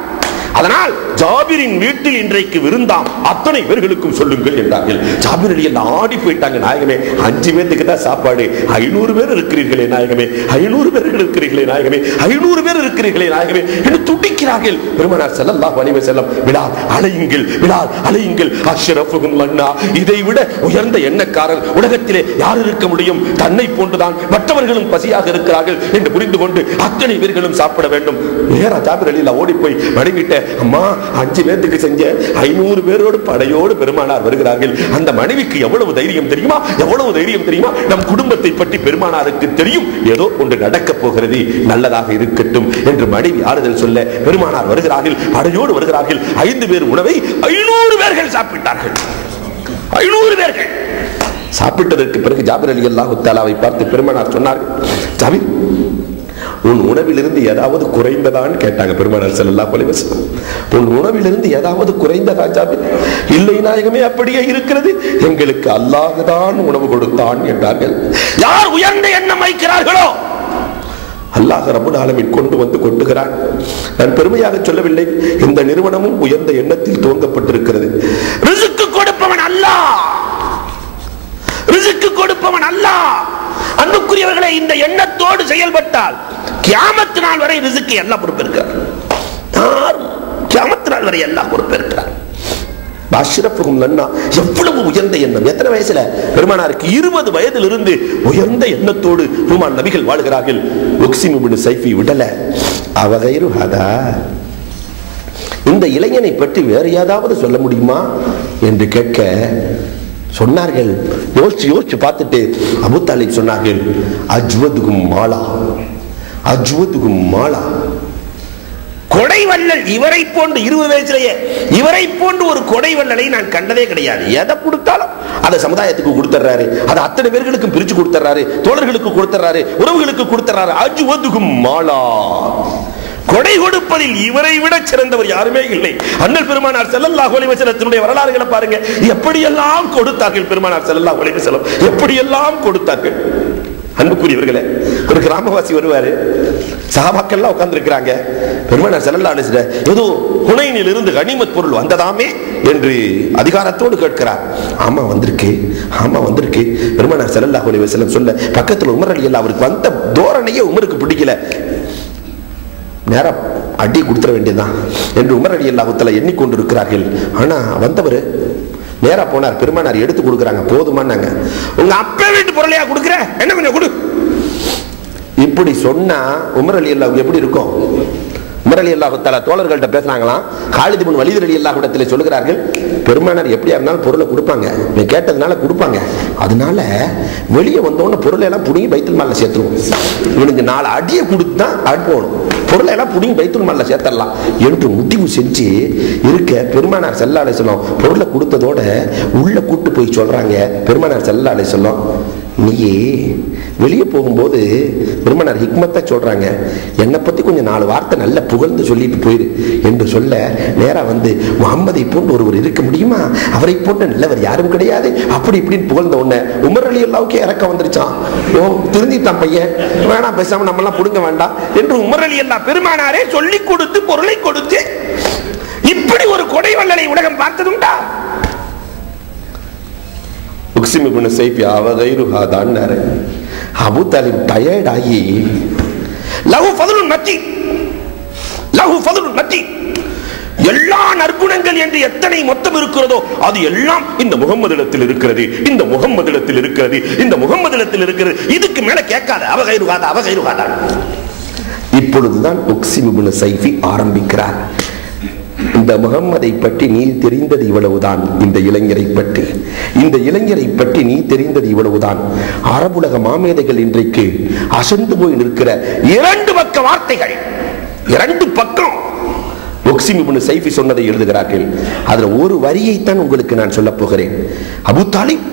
அதனால் ஜாபிரின் வீட்டில் இன்றைக்கு விருந்தாம், அத்தனை பேர்களுக்கும் சொல்லுங்கள் என்றார்கள். ஜாபிர் ரலியல்லாஹு ஆடி போயிட்டாங்க, நாயகமே 5 பேருக்கு தான் சாப்பாடு, 500 பேர் இருக்கிறீர்களே நாயகமே, 500 பேர்கள் இருக்கிறீர்களே நாயகமே, 500 பேர் இருக்கிறீர்களே நாயகமே என்று துடிக்கிறார்கள். பெருமானார் ஸல்லல்லாஹு அலைஹி வஸல்லம், பிலால் அழையுங்கள், பிலால் அழையுங்கள், அஷ்ரஃபுஹும் லன்னா, இதை விட உயர்ந்த எண்ணக்காரர் உலகத்திலே யார் இருக்க முடியும்? தன்னை போன்றுதான் மற்றவர்களும் பசியாக இருக்கிறார்கள் என்று புரிந்து கொண்டு அத்தனை பேர்களும் சாப்பிட வேண்டும். நேரா ஜாபிர் ரலியல்லாஹு ஓடி போய் மனைவிட்ட, அம்மா 5 பேருக்கு செஞ்ச 500 பேரோடு படையோடு பெருமானார் வருகிறார்கள். அந்த மனைவிக்கு எவ்வளவு தைரியம் தெரியுமா? எவ்வளவு தைரியம் தெரியுமா? நம் குடும்பத்தை பற்றி பெருமானாருக்கு தெரியும், ஏதோ ஒன்று நடக்க போகிறது, நல்லதாக இருக்கட்டும் என்று மனைவி ஆறுதல் சொல்ல, பெருமானார் வருகிறார்கள், படையோடு வருகிறார்கள். 5 பேர் உணவை 500 பேர்கள் சாப்பிட்டார்கள். 500 பேர்கள் சாப்பிட்டதற்கு பிறகு ஜாபிர் ரலியல்லாஹு தஆலாவை பார்த்து பெருமானார் சொன்னார்கள், ஜாபிர், உன் உணவிலிருந்து ஏதாவது குறைந்ததான்னு கேட்டாங்க பெருமானார் ஸல்லல்லாஹு அலைஹி வஸல்லம். உன் உணவிலிருந்து ஏதாவது குறைந்ததா ஜாபிர்? இல்லை நாயகமே, அப்படியே இருக்கிறது, எங்களுக்கு அல்லாஹ் தான் உணவு கொடுத்தான் என்றார்கள். யார் உயர்ந்த எண்ணம் வைக்கிறார்களோ அல்லாஹ் ரப்பல் ஆலமீன் கொண்டு வந்து கொட்டுகிறான். நான் பெருமையாக சொல்லவில்லை, இந்த நிறுவனமும் உயர்ந்த எண்ணத்தில் துவங்கப்பட்டிருக்கிறது. ரிஸ்க் கொடுப்பவன் அல்லாஹ், ரிஸ்க் கொடுப்பவன் அல்லாஹ். அன்புக்குரியவர்களே, இந்த எண்ணத்தோடு செயல்பட்டால் கியாமத் நாள் வரை ரிஸ்க் அல்லாஹ் பொறுப்பேற்கிறார். கியாமத் நாள் வரை அல்லாஹ் பொறுப்பேற்கிறார். எவ்வளவு உயர்ந்த எண்ணம்! எத்தனை வயசுல பெருமானாருக்கு? 20 வயதிலிருந்து உயர்ந்த எண்ணத்தோடு பெருமான் நபிகள் வாழ்கிறார்கள். உக்ஸிம் இப்னு ஸைஃபி விடல. அவகைரு ஹதா, இந்த இளைஞனை பற்றி வேறு ஏதாவது சொல்ல முடியுமா என்று கேட்க சொன்னார்கள். யோசிச்சு பார்த்துட்டு அபூ தாலிப் சொன்னார்கள், அஜ்வதுகும் மாலா, அஜ்வதுகும் மாலா. கொடைவள்ளல் இவரை போன்று 20 வயசுலயே இவரை போன்று ஒரு கொடைவள்ளலை நான் கண்டதே கிடையாது. எதை கொடுத்தாலும் அதை சமுதாயத்துக்கு கொடுத்துறாரு, அதை அத்தனை பேர்களுக்கும் பிரிச்சு கொடுத்துறாரு, தோழர்களுக்கு கொடுத்துறாரு, உறவுகளுக்கு கொடுத்துறாரு. அஜ்வதுகும் மாலா, கொடை கொடுப்பதில் இவரை விட சிறந்தவர் யாருமே இல்லை. அண்ணல் பெருமானார் ஸல்லல்லாஹு அலைஹி வஸல்லத்தினுடைய வரலாறுகளை பாருங்க. எப்படியெல்லாம் கொடுத்தார்கள் பெருமானார் ஸல்லல்லாஹு அலைஹி வஸல்லம், எப்படியெல்லாம் கொடுத்தார்கள். அன்புக்குரியவர்களே, ஒரு கிராமவாசி வருவாரு, சஹாபாக்கள்லாம் உட்கார்ந்து இருக்கிறாங்க. பெருமானார் ஸல்லல்லாஹு அலைஹி வஸல்லம் ஏதோ ஹுனைனில் இருந்து கனிமத் பொருள் வந்ததாமே என்று அதிகாரத்தோடு கேட்கிறார். ஆமா வந்திருக்கு, ஆமா வந்திருக்கு. பெருமானார் ஸல்லல்லாஹு அலைஹி வஸல்லம் சொல்ல பக்கத்தில் உமர் ரலியல்லாஹு அவருக்கு வந்த தோரணையே உமருக்கு பிடிக்கல. நேரம் அடி கொடுத்துட வேண்டியதுதான் என்று உமர் ரலியல்லாஹு தஆலா எண்ணிக்கொண்டிருக்கிறார்கள். ஆனா வந்தவர் நேரா போனார். பெருமானார் எடுத்து கொடுக்குறாங்க. போதுமானாங்க. உங்க அப்பா வீட்டு பொருளையா கொடுக்குற, என்ன கொஞ்சம் கொடு. இப்படி சொன்னா உமர் ரலியல்லாஹு எப்படி இருக்கும்? உமர் ரலியல்லாஹு தஆலா தோழர்கள்ட்ட பேசுறாங்களாம். காலித் இப்னு வலீத் ரலியல்லாஹு இடத்துல சொல்லுகிறார்கள், பெருமானார் எப்படியா இருந்தாலும் பொருளை கொடுப்பாங்க, நீ கேட்டதுனால கொடுப்பாங்க, அதனால வெளியே வந்தோன்னு பொருளை எல்லாம் புடிங்கி பைத்துல் மால்ல சேர்த்துருவோம். இவனுக்கு 4 அடியை கொடுத்து தான் அனுப்பணும், பொருளை எல்லாம் புடிங்கி பைத்துல் மால்ல சேர்த்தரலாம் என்று முடிவு செஞ்சு இருக்க பெருமானார் ஸல்லல்லாஹு அலைஹி வஸல்லம் பொருளை கொடுத்ததோட உள்ள கூட்டு போய் சொல்றாங்க. பெருமானார் ஸல்லல்லாஹு அலைஹி வஸல்லம், நீயே வெளியே போகும்போது பெருமானார் ஹிக்மத்தா சொல்றாங்க, என்னை பத்தி கொஞ்சம் 4 வார்த்தை நல்ல புகழ்ந்து சொல்லிட்டு போயிரு என்று சொல்ல, நேரா வந்து முகம்மதை போன்று ஒருவர் இருக்க முடியுமா, அவரை போன்ற நல்லவர் யாரும் கிடையாது, அப்படி இப்படின்னு புகழ்ந்த உடனே உமர் ரலியல்லாஹுக்கே இறக்கம் வந்துருச்சான். ஓ திருந்திட்டான் பையன், வேணாம் பேசாம நம்ம எல்லாம் புடுங்க வேண்டாம் என்று உமர் ரலியல்லாஹு பெருமானாரே சொல்லி கொடுத்து பொருளை கொடுத்து இப்படி ஒரு கொடைவள்ளலை உலகம் பார்த்ததுண்டா? உக்ஸிம் இப்னு ஸைஃபி அவகைரு ஹாதான்னாரு. அபூ தாலிப் டயர்ட் ஆகி லஹு ஃபதுலுன் மத்தி, லஹு ஃபதுலுன் மத்தி, எல்லா நற்குணங்கள் என்று எத்தனை மொத்தம் இருக்கிறதோ அது எல்லாம் இந்த முகம்மதிடத்தில் இருக்கிறது, இந்த முகம்மதிடத்தில் இருக்கிறது, இந்த முகம்மதிடத்தில் இருக்கிறது. இதுக்கு மேல கேட்காத. அவகைரு ஹாதா, அவகைரு ஹாதா. இப்பொழுதுதான் உக்ஸிம் இப்னு ஸைஃபி ஆரம்பிக்கிறார். இந்த முகம்மதை பற்றி நீ தெரிந்தது இவ்வளவுதான். இந்த இளைஞரை பற்றி, இந்த இளைஞரை பற்றி நீ தெரிந்தது இவ்வளவுதான். அரபுலக மாமேதைகள் இன்றைக்கு அசந்து போய் நிற்கிற 2 பக்க வார்த்தைகள், 2 பக்கம் உக்ஸிம் இப்னு ஸைஃபி சொன்னதை எழுதுகிறார்கள். அதுல ஒரு வரியைத்தான் உங்களுக்கு நான் சொல்ல போகிறேன். அபூ தாலிப்,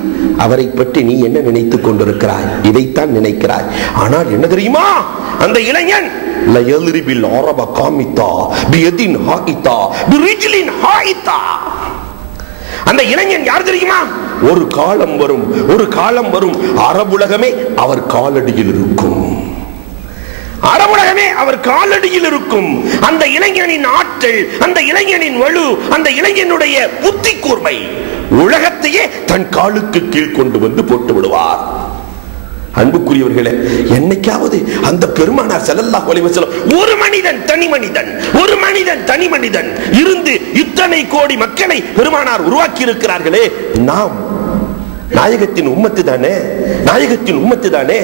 அவரை பற்றி நீ என்ன நினைத்துக் கொண்டிருக்கிறாய்? இதைத்தான் நினைக்கிறாய். ஆனால் என்ன தெரியுமா, அந்த இளைஞன் அந்த இளைஞன் யார் தெரியுமா? ஒரு காலம் வரும், ஒரு காலம் வரும், அரபுலகமே அவர் காலடியில் இருக்கும், அரபுலகமே அவர் காலடியில் இருக்கும். அந்த இளைஞனின் ஆற்றல், அந்த இளைஞனின் வலு, அந்த இளைஞனுடைய புத்தி கூர்மை உலகத்தையே தன் காலுக்கு கீழ் கொண்டு வந்து போட்டு விடுவார். அன்புக்குரியவர்களே, என்னைக்காவது அந்த பெருமானார் ஸல்லல்லாஹு அலைஹி வஸல்லம் ஒரு மனிதன் தனி மனிதன், ஒரு மனிதன் தனி மனிதன் இருந்து இத்தனை கோடி மக்களை பெருமானார் உருவாக்கி இருக்கிறார்களே, நாம் நாயகத்தின் உம்மத்து தானே, நாயகத்தின் உம்மத்து தானே,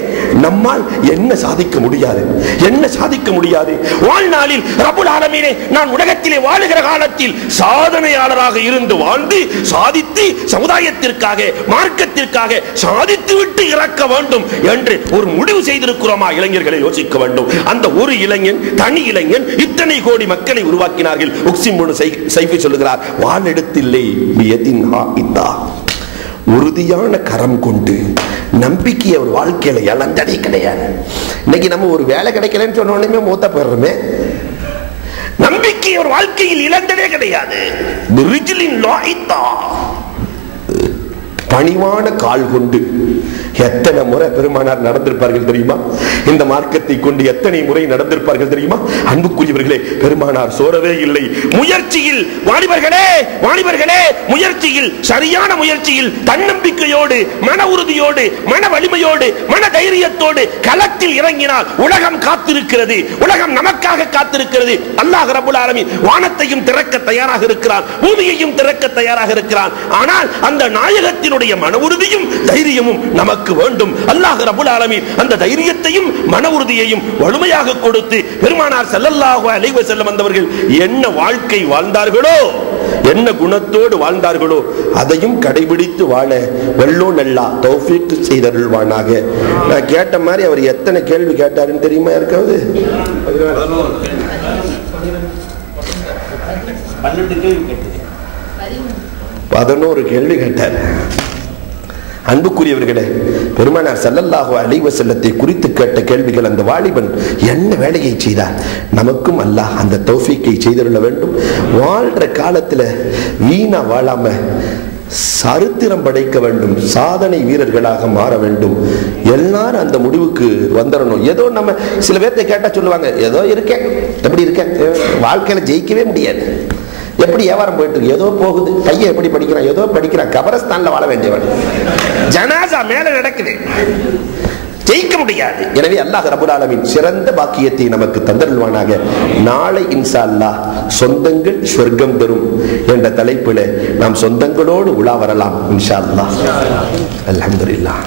நம்மால் என்ன சாதிக்க முடியாது, என்ன சாதிக்க முடியாது? வாழ்நாளில் ரப்புல் ஆலமீனே நான் உலகத்திலே வாழுகிற காலத்தில் சாதனையாளராக இருந்து வாழ்ந்து சாதித்து சமுதாயத்திற்காக மார்க்கத்திற்காக சாதித்து விட்டு இறக்க வேண்டும் என்று ஒரு முடிவு செய்திருக்கிறோமா? இளைஞர்களை யோசிக்க வேண்டும். அந்த ஒரு இளைஞன், தனி இளைஞன் இத்தனை கோடி மக்களை உருவாக்கினார்கள். உக்ஸிம் இப்னு ஸைஃபி சொல்லுகிறார், வாள் எடுத்தில்லை பியதின் ஹாயிதா, உறுதியான கரம் கொண்டு நம்பிக்கை அவர் வாழ்க்கையில இழந்ததே கிடையாது. இன்னைக்கு நம்ம ஒரு வேலை கிடைக்கலன்னு சொன்ன உடனே மூத்த போடுறோமே. நம்பிக்கை அவர் வாழ்க்கையில் இழந்ததே கிடையாது. பணிவான கால் கொண்டு எத்தனை முறை பெருமானார் நடந்திருப்பார்கள் தெரியுமா? இந்த மார்க்கத்தை கொண்டு எத்தனை முறை நடந்திருப்பார்கள் தெரியுமா? அன்புக்குரியவர்களே, பெருமானார் சோரவே இல்லை. முயற்சியில் வாலிபர்களே முயற்சியில், சரியான முயற்சியில், தன்னம்பிக்கையோடு, மன உறுதியோடு, மன வலிமையோடு, மன தைரியத்தோடு களத்தில் இறங்கினால் உலகம் காத்திருக்கிறது. உலகம் நமக்காக காத்திருக்கிறது. அல்லாஹ் ரப்பல் ஆலமீன் வானத்தையும் திறக்க தயாராக இருக்கிறான், பூமியையும் திறக்க தயாராக இருக்கிறான். ஆனால் அந்த நாயகத்தினுடைய மன உறுதியும் தைரியமும் நமக்கு வேண்டும். அல்லாஹ் ரப்பல் ஆலமீன் அந்த தைரியத்தையும் மன உறுதியையும் வலிமையாக கொடுத்து பெருமானார் ஸல்லல்லாஹு அலைஹி வஸல்லம் வந்தவர்கள் என்ன வாழ்க்கை வாழ்ந்தார்களோ, என்ன குணத்தோடு வாழ்ந்தார்களோ அதையும் கடைபிடித்து வாழ வல்லோன் அல்லாஹ் தௌஃபீக் செய்தருள்வானாக. நான் கேட்ட மாதிரி அவர் எத்தனை கேள்வி கேட்டாருன்னு தெரியுமா? இருக்காது 11 கேள்வி கேட்டார். அன்புக்குரியவர்களே, பெருமானார் ஸல்லல்லாஹு அலைஹி வஸல்லத்தை குறித்து கேட்ட கேள்விகள், அந்த வாலிபன் என்ன வேலையை செய்தார், நமக்கும் அல்லாஹ் அந்த தௌஃபீக்கை செய்தருள வேண்டும். வாழ்ற காலத்துல வீணா வாழாம சரித்திரம் படைக்க வேண்டும், சாதனை வீரர்களாக மாற வேண்டும். எல்லாரும் அந்த முடிவுக்கு வந்துடணும். ஏதோ நம்ம சில பேர்த்தை கேட்டா சொல்லுவாங்க, ஏதோ இருக்கேன், எப்படி இருக்கேன், வாழ்க்கையில ஜெயிக்கவே முடியாது. எப்படி வியாபாரம் போயிட்டு இருக்கு, ஏதோ போகுது, பையன் எப்படி படிக்கிறான், ஏதோ படிக்கிறான், கபரஸ்தான்ல வாழ வேண்டியவன், ஜனாசா மேல நடக்குது, ஜெயிக்க முடியாது. எனவே அல்லாஹ் ரப்பல் ஆலமீன் சிறந்த பாக்கியத்தை நமக்கு தந்தருள்வானாக. நாளை இன்ஷா அல்லாஹ் சொந்தங்கள் சொர்க்கம் தரும் என்ற தலைப்பில் நாம் சொந்தங்களோடு உலா வரலாம் இன்ஷா அல்லாஹ். அல்ஹம்துலில்லாஹ்.